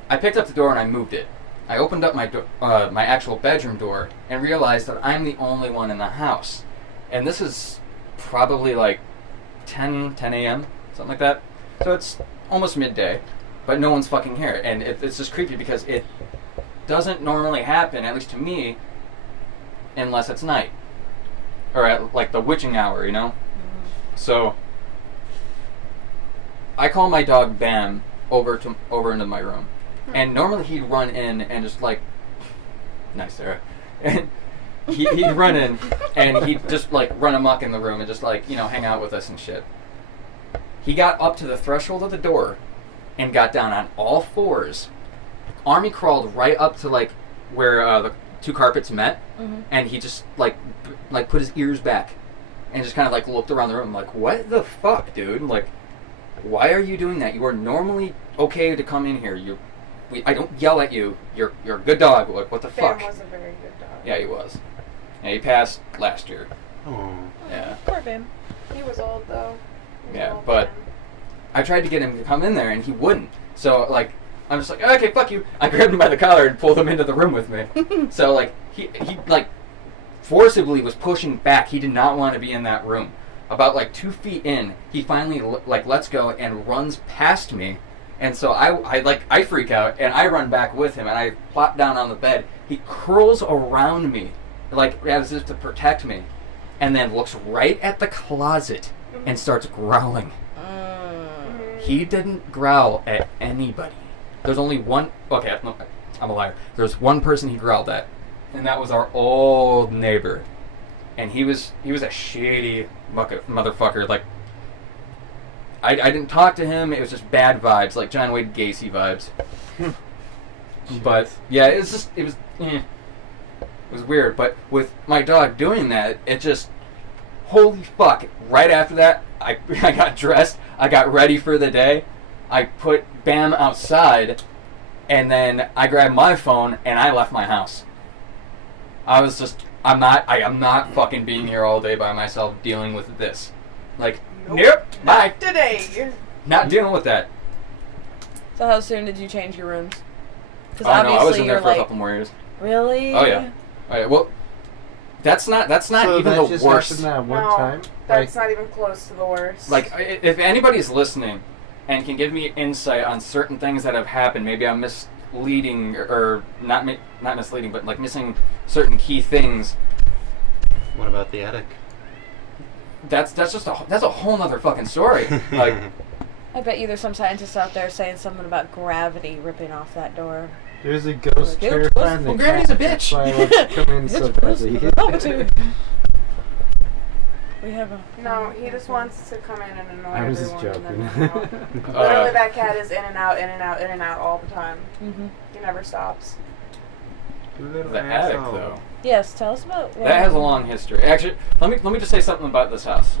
I picked up the door and I moved it. I opened up my actual bedroom door and realized that I'm the only one in the house. And this is probably like 10 a.m., something like that. So it's almost midday, but no one's fucking here. And it's just creepy because it doesn't normally happen, at least to me, unless it's night. Or at like the witching hour, So I call my dog Bam over into my room. And normally he'd run in and just like, nice Sarah. And he'd run in and he'd just like run amok in the room and just like, hang out with us and shit. He got up to the threshold of the door and got down on all fours. Army crawled right up to like where the two carpets met, and he just like put his ears back and just kind of like looked around the room like, what the fuck, dude? Like, why are you doing that? You are normally okay to come in here. I don't yell at you. You're a good dog. Like, what the fuck? Bam was a very good dog. Yeah, he was. Yeah, he passed last year. Oh. Yeah. Poor Bam. He was old though. He was Yeah, old but man. I tried to get him to come in there and he wouldn't. So like, I'm just like, okay, fuck you. I grabbed him by the collar and pulled him into the room with me. So like, he like forcibly was pushing back. He did not want to be in that room. About like 2 feet in, he finally like lets go and runs past me. And so I freak out and I run back with him and I plop down on the bed. He curls around me like as if to protect me, and then looks right at the closet and starts growling. He didn't growl at anybody. There's only one. Okay, I'm a liar. There's one person he growled at, and that was our old neighbor. And he was a shady motherfucker. Like, I didn't talk to him. It was just bad vibes, like John Wayne Gacy vibes. But yeah, it was weird. But with my dog doing that, it just, holy fuck! Right after that, I got dressed. I got ready for the day. I put Bam outside, and then I grabbed my phone and I left my house. I was just, I am not fucking being here all day by myself dealing with this. Like, nope, bye. Today. Not dealing with that. So how soon did you change your rooms? Because Oh no, I was in there you're for like, a couple more years. really? Oh yeah. All right, well, that's not So even that the just worst. happened that one No, time? That's not even close to the worst. Like, if anybody's listening and can give me insight on certain things that have happened, maybe I'm misleading or not misleading, but like missing certain key things. What about the attic? Mm-hmm. That's a whole nother fucking story. Like, I bet you there's some scientists out there saying something about gravity ripping off that door. There's a ghost Like, terrifying the well, gravity's a cat. bitch. That's why I want to come in so badly. We have a... no, he just wants to come in and annoy I was just everyone. joking. And then out. Literally, that cat is in and out, in and out, in and out all the time. Mm-hmm. He never stops. the attic, though. Yes, tell us about... That has a long history. Actually, let me just say something about this house.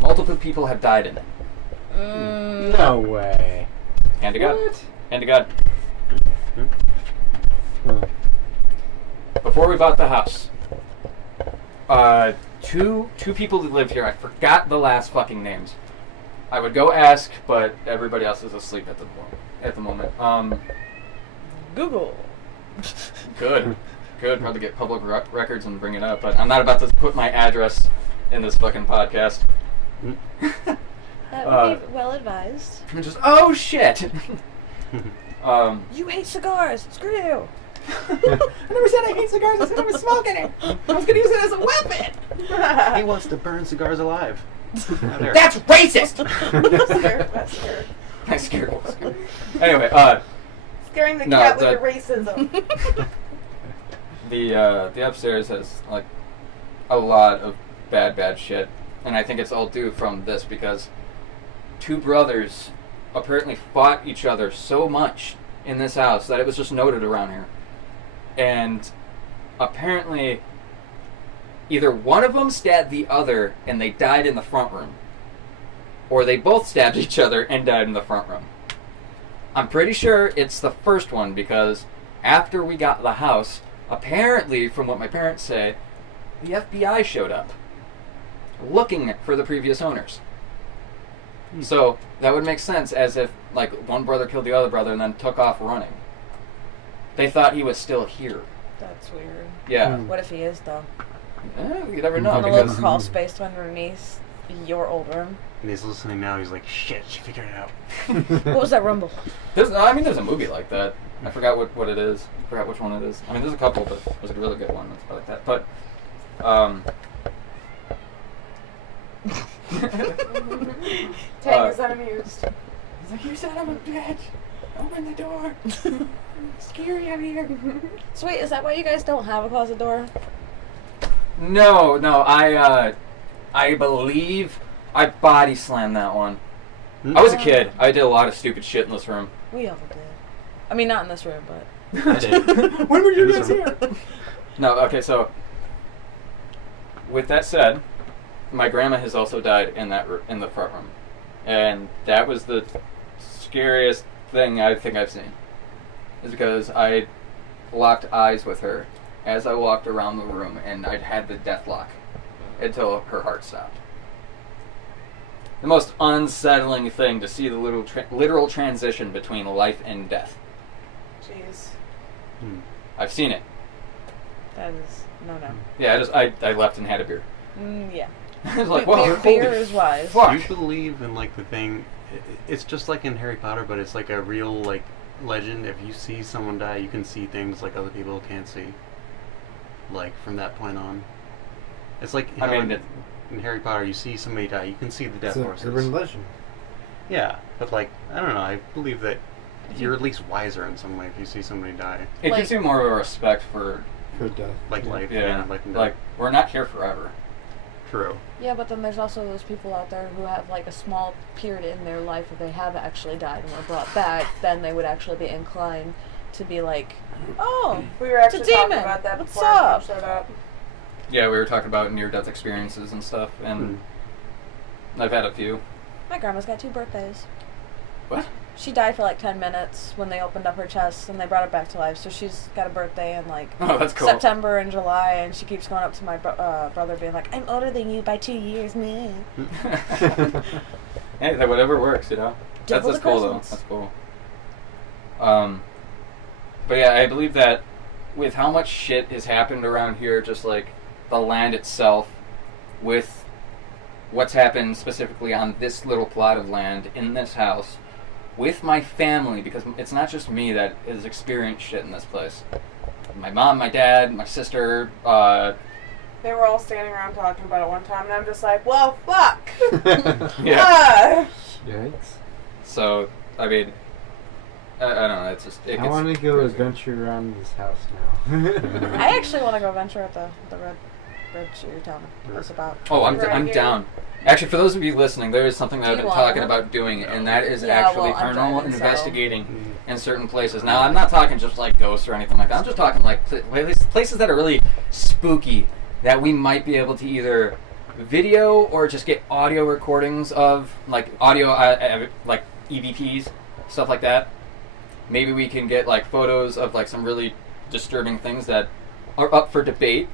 Multiple people have died in it. No way. Hand to God. What? Hand to God. Huh. Before we bought the house, two people who live here, I forgot the last fucking names. I would go ask, but everybody else is asleep at the moment. Google. Good. Probably get public records and bring it up, but I'm not about to put my address in this fucking podcast. That would be well advised. I'm just, oh shit! You hate cigars. Screw you. I never said I hate cigars. I said I was smoking it. I was gonna use it as a weapon. He wants to burn cigars alive. Out there. That's racist. Scared. I scared. Anyway, Scaring the No, cat the- with your racism. the upstairs has like a lot of bad shit, and I think it's all due from this because two brothers apparently fought each other so much in this house that it was just noted around here, and apparently either one of them stabbed the other and they died in the front room, or they both stabbed each other and died in the front room. I'm pretty sure it's the first one because after we got the house, apparently, from what my parents say, the FBI showed up looking for the previous owners. So that would make sense as if like one brother killed the other brother and then took off running. They thought he was still here. That's weird. Yeah. What if he is though? You never know In a little because crawl space underneath your old room. And he's listening now. He's like, shit, she figured it out. What was that rumble? there's a movie like that. I forgot what it is. I forgot which one it is. I mean, there's a couple, but there's a really good one that's like that. But Tang is unamused. he's like, you son of a bitch! Open the door! Scary out here! So wait, is that why you guys don't have a closet door? No, I believe I body slammed that one. I was a kid. I did a lot of stupid shit in this room. We all did. I mean, not in this room, but I did. When were you guys here? No, okay, so with that said, my grandma has also died in in the front room, and that was the scariest thing I think I've seen. Is because I locked eyes with her as I walked around the room, and I'd had the death lock until her heart stopped. The most unsettling thing to see the literal transition between life and death. Jeez. I've seen it. that is no. Yeah, I left and had a beer. Yeah. I was like, Beer- whoa, beer holy is wise. fuck. Do you believe in like the thing? It's just like in Harry Potter, but it's like a real like legend. If you see someone die, you can see things like other people can't see. Like from that point on, it's like I mean, in Harry Potter, you see somebody die, you can see the death It's an horses. urban legend. Yeah, but like I don't know. I believe that you're at least wiser in some way if you see somebody die, it Like- gives you more of a respect for, For death. like life. yeah, life and death. like, we're not here forever. True. Yeah, but then there's also those people out there who have like a small period in their life where they have actually died and were brought back. Then they would actually be inclined to be like, "Oh, We were It's a actually talking demon. about that What's before up? you showed up. Yeah, we were talking about near-death experiences and stuff, and I've had a few. my grandma's got 2 birthdays. What? She died for like 10 minutes when they opened up her chest and they brought her back to life. So she's got a birthday in like Oh, that's cool. September and July, and she keeps going up to my brother being like, "I'm older than you by 2 years, man." Hey, whatever works, you know. Double That's the cool though. presents. That's cool. But yeah, I believe that with how much shit has happened around here, just like the land itself, with what's happened specifically on this little plot of land in this house, with my family, because it's not just me that has experienced shit in this place. My mom, my dad, my sister, They were all standing around talking about it one time, and I'm just like, well, fuck. yeah. Ah. Yikes. So, I mean, I don't know, it's just, it I gets want to go crazy. adventure around this house now. I actually want to go venture at the red shit you're telling us about. Oh, I'm Right here. down. Actually, for those of you listening, there is something that Do I've you been wanna talking go? about doing, and that is Yeah, actually well, I'm paranormal driving, so- investigating in certain places. Now, I'm not talking just like ghosts or anything like that. I'm just talking like places that are really spooky that we might be able to either video or just get audio recordings of, like audio, like EVPs, stuff like that. Maybe we can get like photos of like some really disturbing things that are up for debate.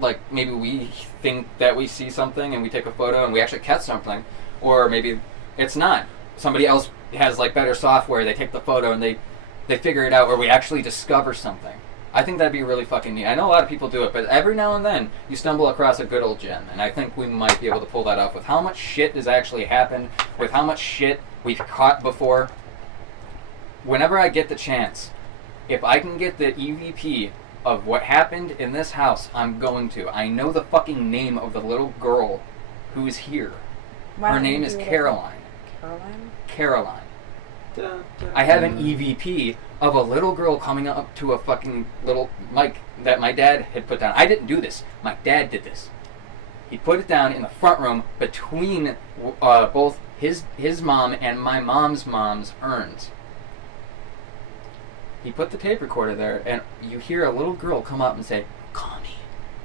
Like maybe we think that we see something and we take a photo and we actually catch something, or maybe it's not. Somebody else has like better software. They take the photo and they figure it out, or we actually discover something. I think that'd be really fucking neat. I know a lot of people do it, but every now and then you stumble across a good old gem, and I think we might be able to pull that off with how much shit has actually happened, with how much shit we've caught before. Whenever I get the chance, if I can get the EVP of what happened in this house, I'm going to. I know the fucking name of the little girl who's here. Her name is Caroline. Caroline. I have an EVP of a little girl coming up to a fucking little mic that my dad had put down. I didn't do this. My dad did this. He put it down in the front room between both his mom and my mom's urns. He put the tape recorder there, and you hear a little girl come up and say, "Call me,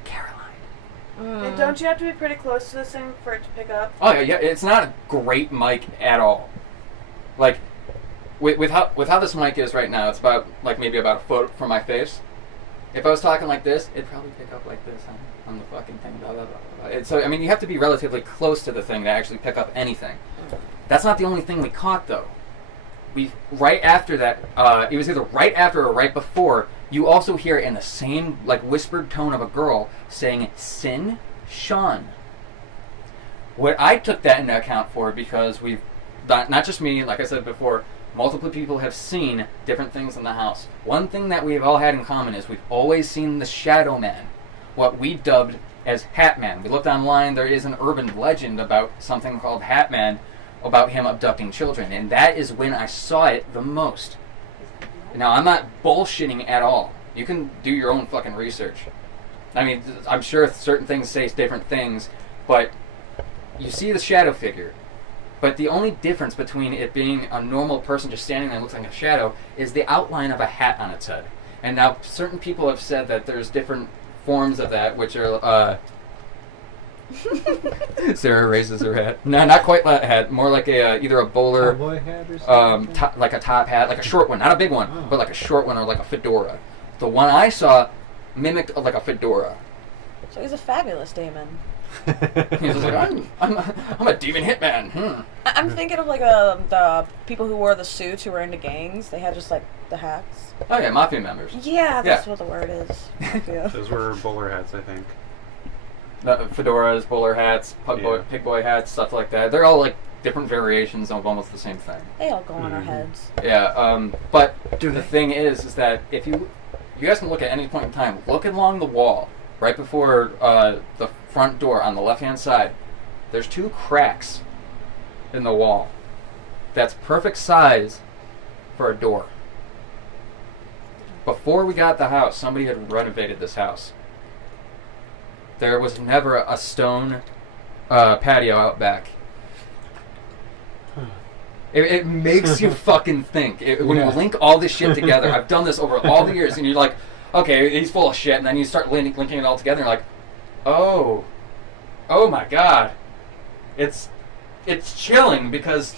Caroline." And don't you have to be pretty close to this thing for it to pick up? Oh yeah, it's not a great mic at all. Like, with how this mic is right now, it's about maybe about a foot from my face. If I was talking like this, it'd probably pick up like this on the fucking thing. Blah, blah, blah, blah. So I mean, you have to be relatively close to the thing to actually pick up anything. That's not the only thing we caught though. Right after that, it was either right after or right before, you also hear in the same whispered tone of a girl saying, "Sin, Sean." What I took that into account for, because we've, not just me, like I said before, multiple people have seen different things in the house. One thing that we've all had in common is we've always seen the Shadow Man, what we dubbed as Hat Man. We looked online, there is an urban legend about something called Hat Man, about him abducting children, and that is when I saw it the most. Now, I'm not bullshitting at all. You can do your own fucking research. I mean, I'm sure certain things say different things, but you see the shadow figure. But the only difference between it being a normal person just standing there and looks like a shadow is the outline of a hat on its head. And now, certain people have said that there's different forms of that, which are, Sarah raises her hat. No, not quite that hat. More like either a bowler, cowboy hat or something? like a top hat, like a short one, not a big one, but like a short one, or like a fedora. The one I saw mimicked like a fedora. So he's a fabulous demon. He's just like, I'm a demon hitman. I'm thinking of the people who wore the suits who were into gangs. They had just the hats. Oh yeah, mafia members. Yeah, that's what the word is. Mafia. Those were bowler hats, I think. Fedoras, bowler hats, pig boy hats, stuff like that. They're all different variations of almost the same thing. They all go on our heads. Yeah, but the thing is that if you guys can look at any point in time, look along the wall, right before the front door on the left-hand side, there's 2 cracks in the wall. That's perfect size for a door. Before we got the house, somebody had renovated this house. There was never a stone patio out back. It makes you fucking think. When you link all this shit together, I've done this over all the years, and you're like, okay, he's full of shit, and then you start linking it all together, and you're like, oh my god. It's chilling, because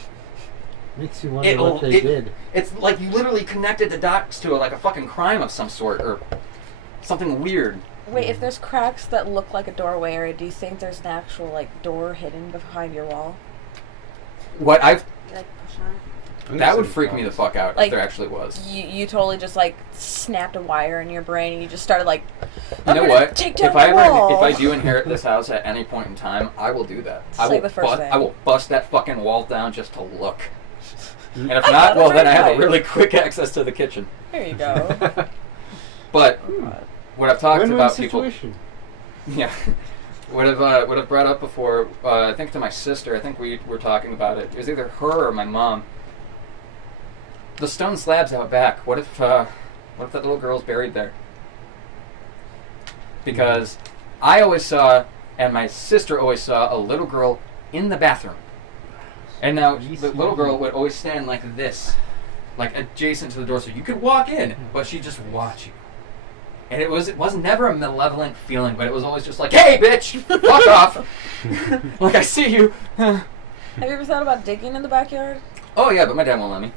makes you wonder what they did. It's like you literally connected the dots to a fucking crime of some sort, or something weird. Wait, if there's cracks that look like a doorway area, do you think there's an actual door hidden behind your wall? What I've Push on it. that would freak me the fuck out if there actually was. You totally just snapped a wire in your brain and you just started you know what? Take down If I wall. do inherit this house at any point in time, I will do that. Thing. I will bust that fucking wall down just to look. And if not, well then I have a really quick access to the kitchen. There you go. But what I've talked Win-win about situation. people, yeah, what I've brought up before, I think to my sister, I think we were talking about it. It was either her or my mom. The stone slabs out back. What if that little girl's buried there? Because I always saw, and my sister always saw, a little girl in the bathroom. And now the little girl would always stand like this, adjacent to the door, so you could walk in, but she'd just watch you. And it was never a malevolent feeling, but it was always just like, hey, bitch, fuck off. I see you. Have you ever thought about digging in the backyard? Oh, yeah, but my dad won't let me.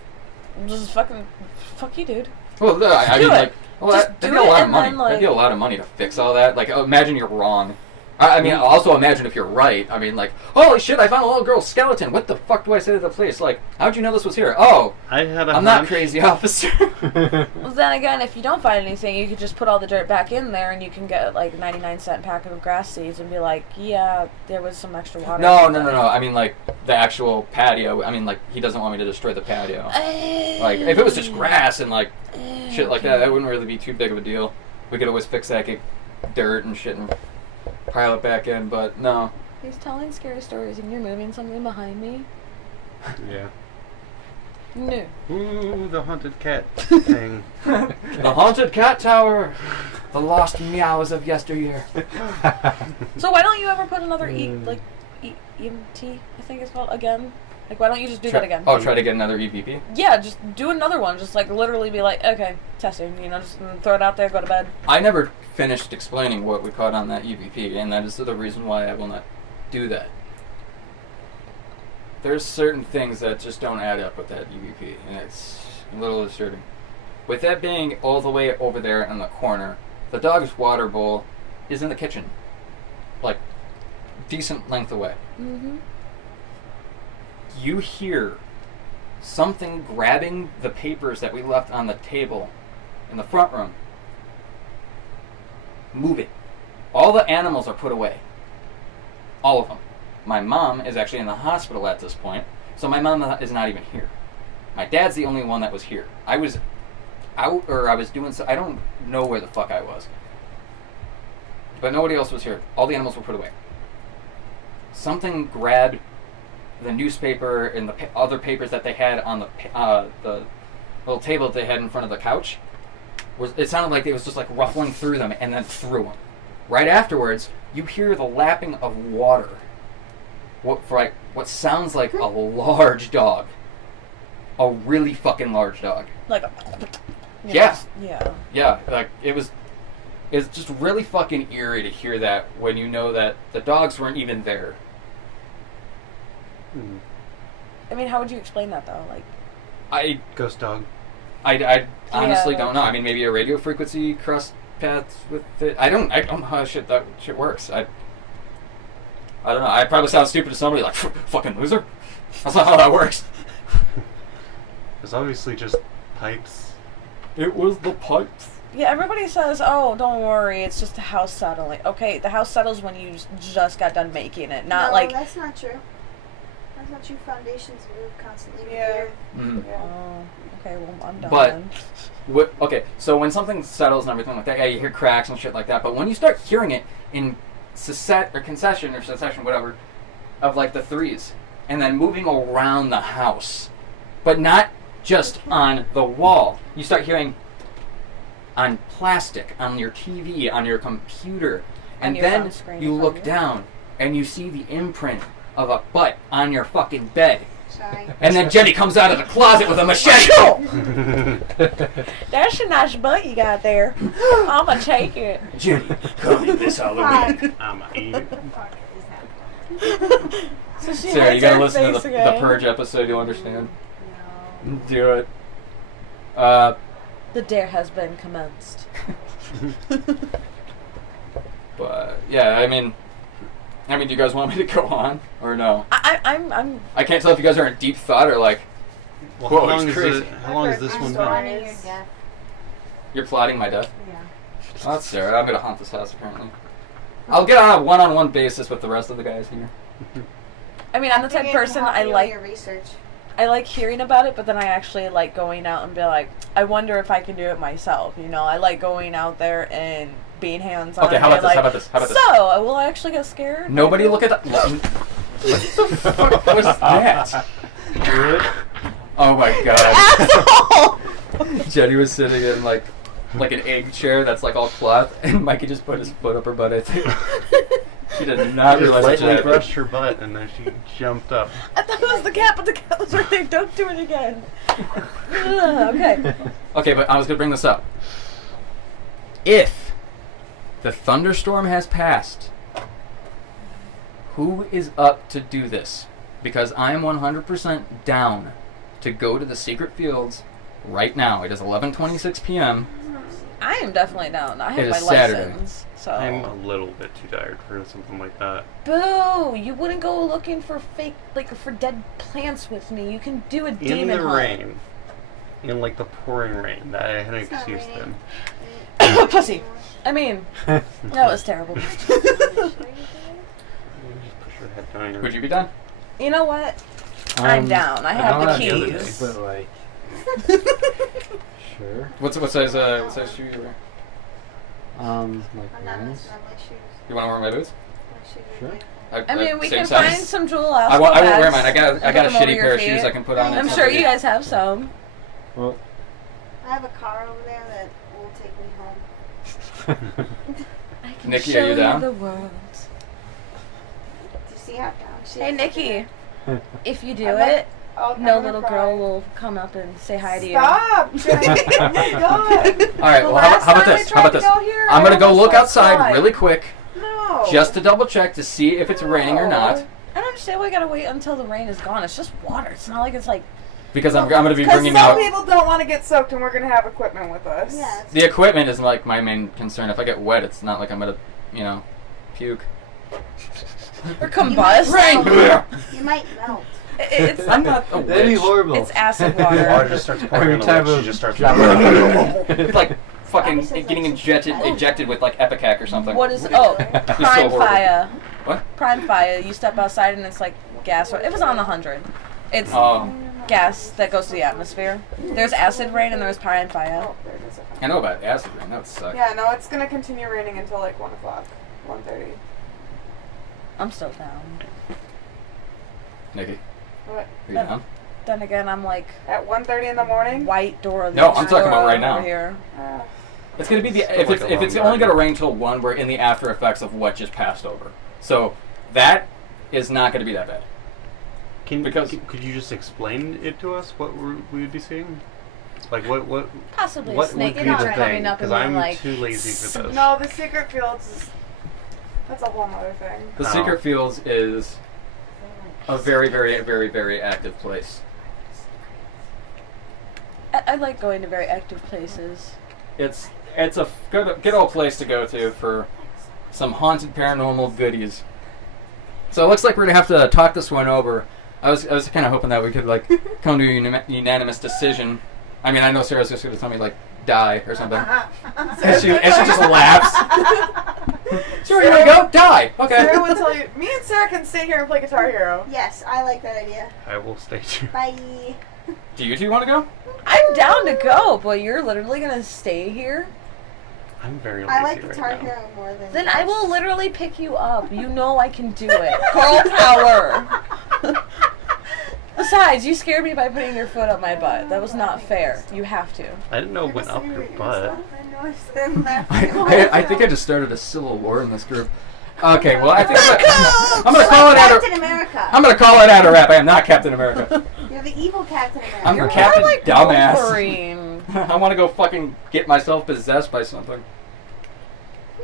Just fucking, fuck you, dude. Well, I mean, do it. that'd be a lot of money. Then, That'd be a lot of money to fix all that. Imagine you're wrong. I mean, also imagine if you're right. I mean, like, holy shit, I found a little girl's skeleton. What the fuck do I say to the police? Like, how'd you know this was here? Oh, I'm not crazy, officer. Well, then again, if you don't find anything, you could just put all the dirt back in there, and you can get like 99-cent pack of grass seeds and be like, yeah, there was some extra water. No. I mean, like, the actual patio. I mean, like, he doesn't want me to destroy the patio. Like, if it was just grass and, like, shit like that wouldn't really be too big of a deal. We could always fix that, get dirt and shit and pile it back in, but no. He's telling scary stories, and you're moving something behind me. Yeah. No. Ooh, the haunted cat thing. The haunted cat tower. The lost meows of yesteryear. So why don't you ever put another EMT, I think it's called, again? Like, why don't you just do that again? Oh, try to get another EVP? Yeah, just do another one. Just, like, literally be like, okay, testing, you know, just throw it out there, go to bed. I never finished explaining what we caught on that EVP, and that is the reason why I will not do that. There's certain things that just don't add up with that EVP, and it's a little disturbing. With that being all the way over there in the corner, the dog's water bowl is in the kitchen. Like, decent length away. Mm-hmm. You hear something grabbing the papers that we left on the table in the front room. Move it. All the animals are put away. All of them. My mom is actually in the hospital at this point, so my mom is not even here. My dad's the only one that was here. I was out, or I was doing so. I don't know where the fuck I was. But nobody else was here. All the animals were put away. Something grabbed the newspaper and the other papers that they had on the little table that they had in front of the couch. It sounded like it was just like ruffling through them and then through them. Right afterwards, you hear the lapping of water. What sounds like a large dog. A really fucking large dog. Like a... Yeah. Yeah. Like, it's just really fucking eerie to hear that when you know that the dogs weren't even there. I mean, how would you explain that, though? Like, Ghost dog. I honestly don't know. I mean, maybe a radio frequency cross paths with it. I don't know how that shit works. I don't know. I probably sound stupid to somebody, like, fucking loser. That's not how that works. It's obviously just pipes. It was the pipes. yeah, everybody says, oh, don't worry, it's just the house settling. Okay, the house settles when you just got done making it, not no, like... that's not true. That's not true. Foundations move constantly. Yeah. Mm-hmm. Oh, okay, well, I'm done But- then. Okay, so when something settles and everything like that, yeah, you hear cracks and shit like that. But when you start hearing it in succession, whatever, of like the threes, and then moving around the house, but not just on the wall, you start hearing on plastic, on your TV, on your computer, and your then phone screen you in front look of you. down and you see the imprint of a butt on your fucking bed. Sorry. And then Jenny comes out of the closet with a machete. That's a nice butt you got there. I'ma take it. Jenny, come in this Halloween. I'ma eat it. So she Sarah, you hides gotta her listen to face the again. Purge episode, you'll understand. No. Do it. The dare has been commenced. But yeah, I mean, do you guys want me to go on or no? I'm I can't tell if you guys are in deep thought or like, Well, whoa, how long it's is crazy. it? How long has this one been? Planning your death. You're plotting my death. Yeah. Oh, that's Sarah. I'm gonna haunt this house apparently. I'll get on a one-on-one basis with the rest of the guys here. I mean, I'm the type of person I like. Your research. I like hearing about it, but then I actually like going out and be like, I wonder if I can do it myself. You know, I like going out there and being hands-on. Okay, how and about like, this? How about this? So, will I actually get scared? Nobody look at that. What the fuck was that? Oh my god. Asshole! Jenny was sitting in like an egg chair that's like all cloth, and Mikey just put his foot up her butt, I think. She did not She just realize lightly it. brushed her butt and then she jumped up. I thought it was the cat, but the cat was right there. Don't do it again. Okay. Okay, but I was gonna bring this up. If the thunderstorm has passed, who is up to do this? Because I am 100% down to go to the secret fields right now. It is 11:26 p.m. I I am definitely down. I have It my is Saturday. license. So. I'm a little bit too tired for something like that. Boo! You wouldn't go looking for fake, like, for dead plants with me. You can do a In demon the hunt. rain. In like the pouring rain. That I had an It's not excuse raining. then. Pussy. I mean, that was terrible. Just push your head down your Would you be done? You know what? I'm down. I have don't the have the keys. But like, sure. What size shoe you wear? Like I'm not nice. messing up my shoes. You want to wear my boots? My shoes are Sure. beautiful. I mean, we same can size? find some jewel I won't wear mine. I got a them over shitty your pair of feet. shoes I can put on. I'm and sure stuff. you guys have some. Well, I have a car over there that will take me home. I can Nikki, show are you down? the world. Do you see how down she Hey, is? Nikki. If you do I'm like- it, Oh, no I'm little gonna girl cry. will come up and say hi to you. Stop! Jennay. Oh my god! All right. Well, how about this? How about this? I'm gonna go look outside really quick, No. just to double check to see if it's raining or not, I don't understand why we gotta wait until the rain is gone. It's just water. It's not like it's like. because I'm gonna be Because bringing some out. people don't want to get soaked, and we're gonna have equipment with us. Yeah. it's- The equipment is like my main concern. If I get wet, it's not like I'm gonna, puke. Or combust. You might melt. It's I'm not a that'd be witch. horrible. It's acid Water water. just starts pouring Every on the time witch. a She just starts. drop It's like fucking Obviously, it's getting like ejected with like Epicac or something. What is? Really? Oh, It's so prime horrible. fire. What? Prime fire. You step outside and it's like gas. It was on 100. It's Oh, gas that goes to the atmosphere. There's acid rain and there's prime fire. Oh, there it is. I know about acid rain. That would suck. Yeah, no, it's gonna continue raining until like 1 o'clock, 1:30. I'm still down. Nikki, What? are you down? Then again, I'm like At 1:30 in the morning? white Dora. the No, I'm talking about Explorer right now. over here. It's gonna be the Still if like it's a if it's long only yard. gonna rain till 1, we're in the after effects of what just passed over. So that is not gonna be that bad. Could you just explain it to us? What we would be seeing? Like what Possibly a what snake would be the coming thing? up and Because being I'm like. too lazy for this. No, the secret fields is. That's a whole nother thing. The Oh. Secret Fields is a very, very, very, very active place. I like going to very active places. It's a good old place to go to for some haunted paranormal goodies. So it looks like we're gonna have to talk this one over. I was kind of hoping that we could like come to a unanimous decision. I mean, I know Sarah's just gonna tell me like die or something, and she just laughs. Sure, here we go. Die. Okay. Sarah would tell you. Me and Sarah can stay here and play Guitar Hero. Yes, I like that idea. I will stay too. Bye. Do you two want to go? I'm down to go, but you're literally gonna stay here. I'm very lazy I like right Guitar now. Hero more than. Then I will literally pick you up. You know I can do it. Girl power. Besides, you scared me by putting your foot up my butt. That was not fair. You have to. I didn't know it went up your butt. I know it's them I think I just started a civil war in this group. Okay, well I think I'm gonna call it Captain at a America. I'm gonna call it at a wrap. I am not Captain America. You're the evil Captain America. I'm You're Captain more like Dumbass. Wolverine. I want to go fucking get myself possessed by something.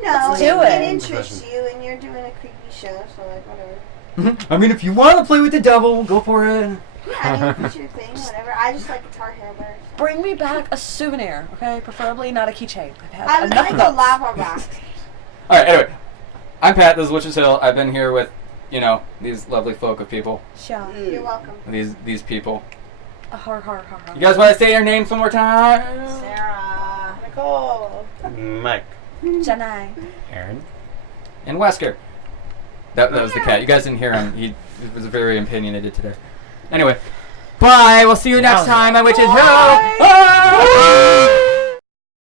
No, Let's do it it. interests you, and you're doing a creepy show, so like whatever. I mean, if you want to play with the devil, go for it. Yeah, I mean, it's your thing, whatever. I just like Guitar Hero better. So. Bring me back a souvenir, okay? Preferably not a keychain. I've had I would enough like of a those. lava rock. All right. Anyway, I'm Pat. This is Witch's Hill. I've been here with, these lovely folk of people. Sure. You're welcome. These people. Har har har har. You guys want to say your names one more time? Sarah. Nicole. Mike. Jennay. Aaron. And Wesker. That was the cat. You guys didn't hear him. He was very opinionated today. Anyway, bye. We'll see you next time at Witch's Hill. Bye.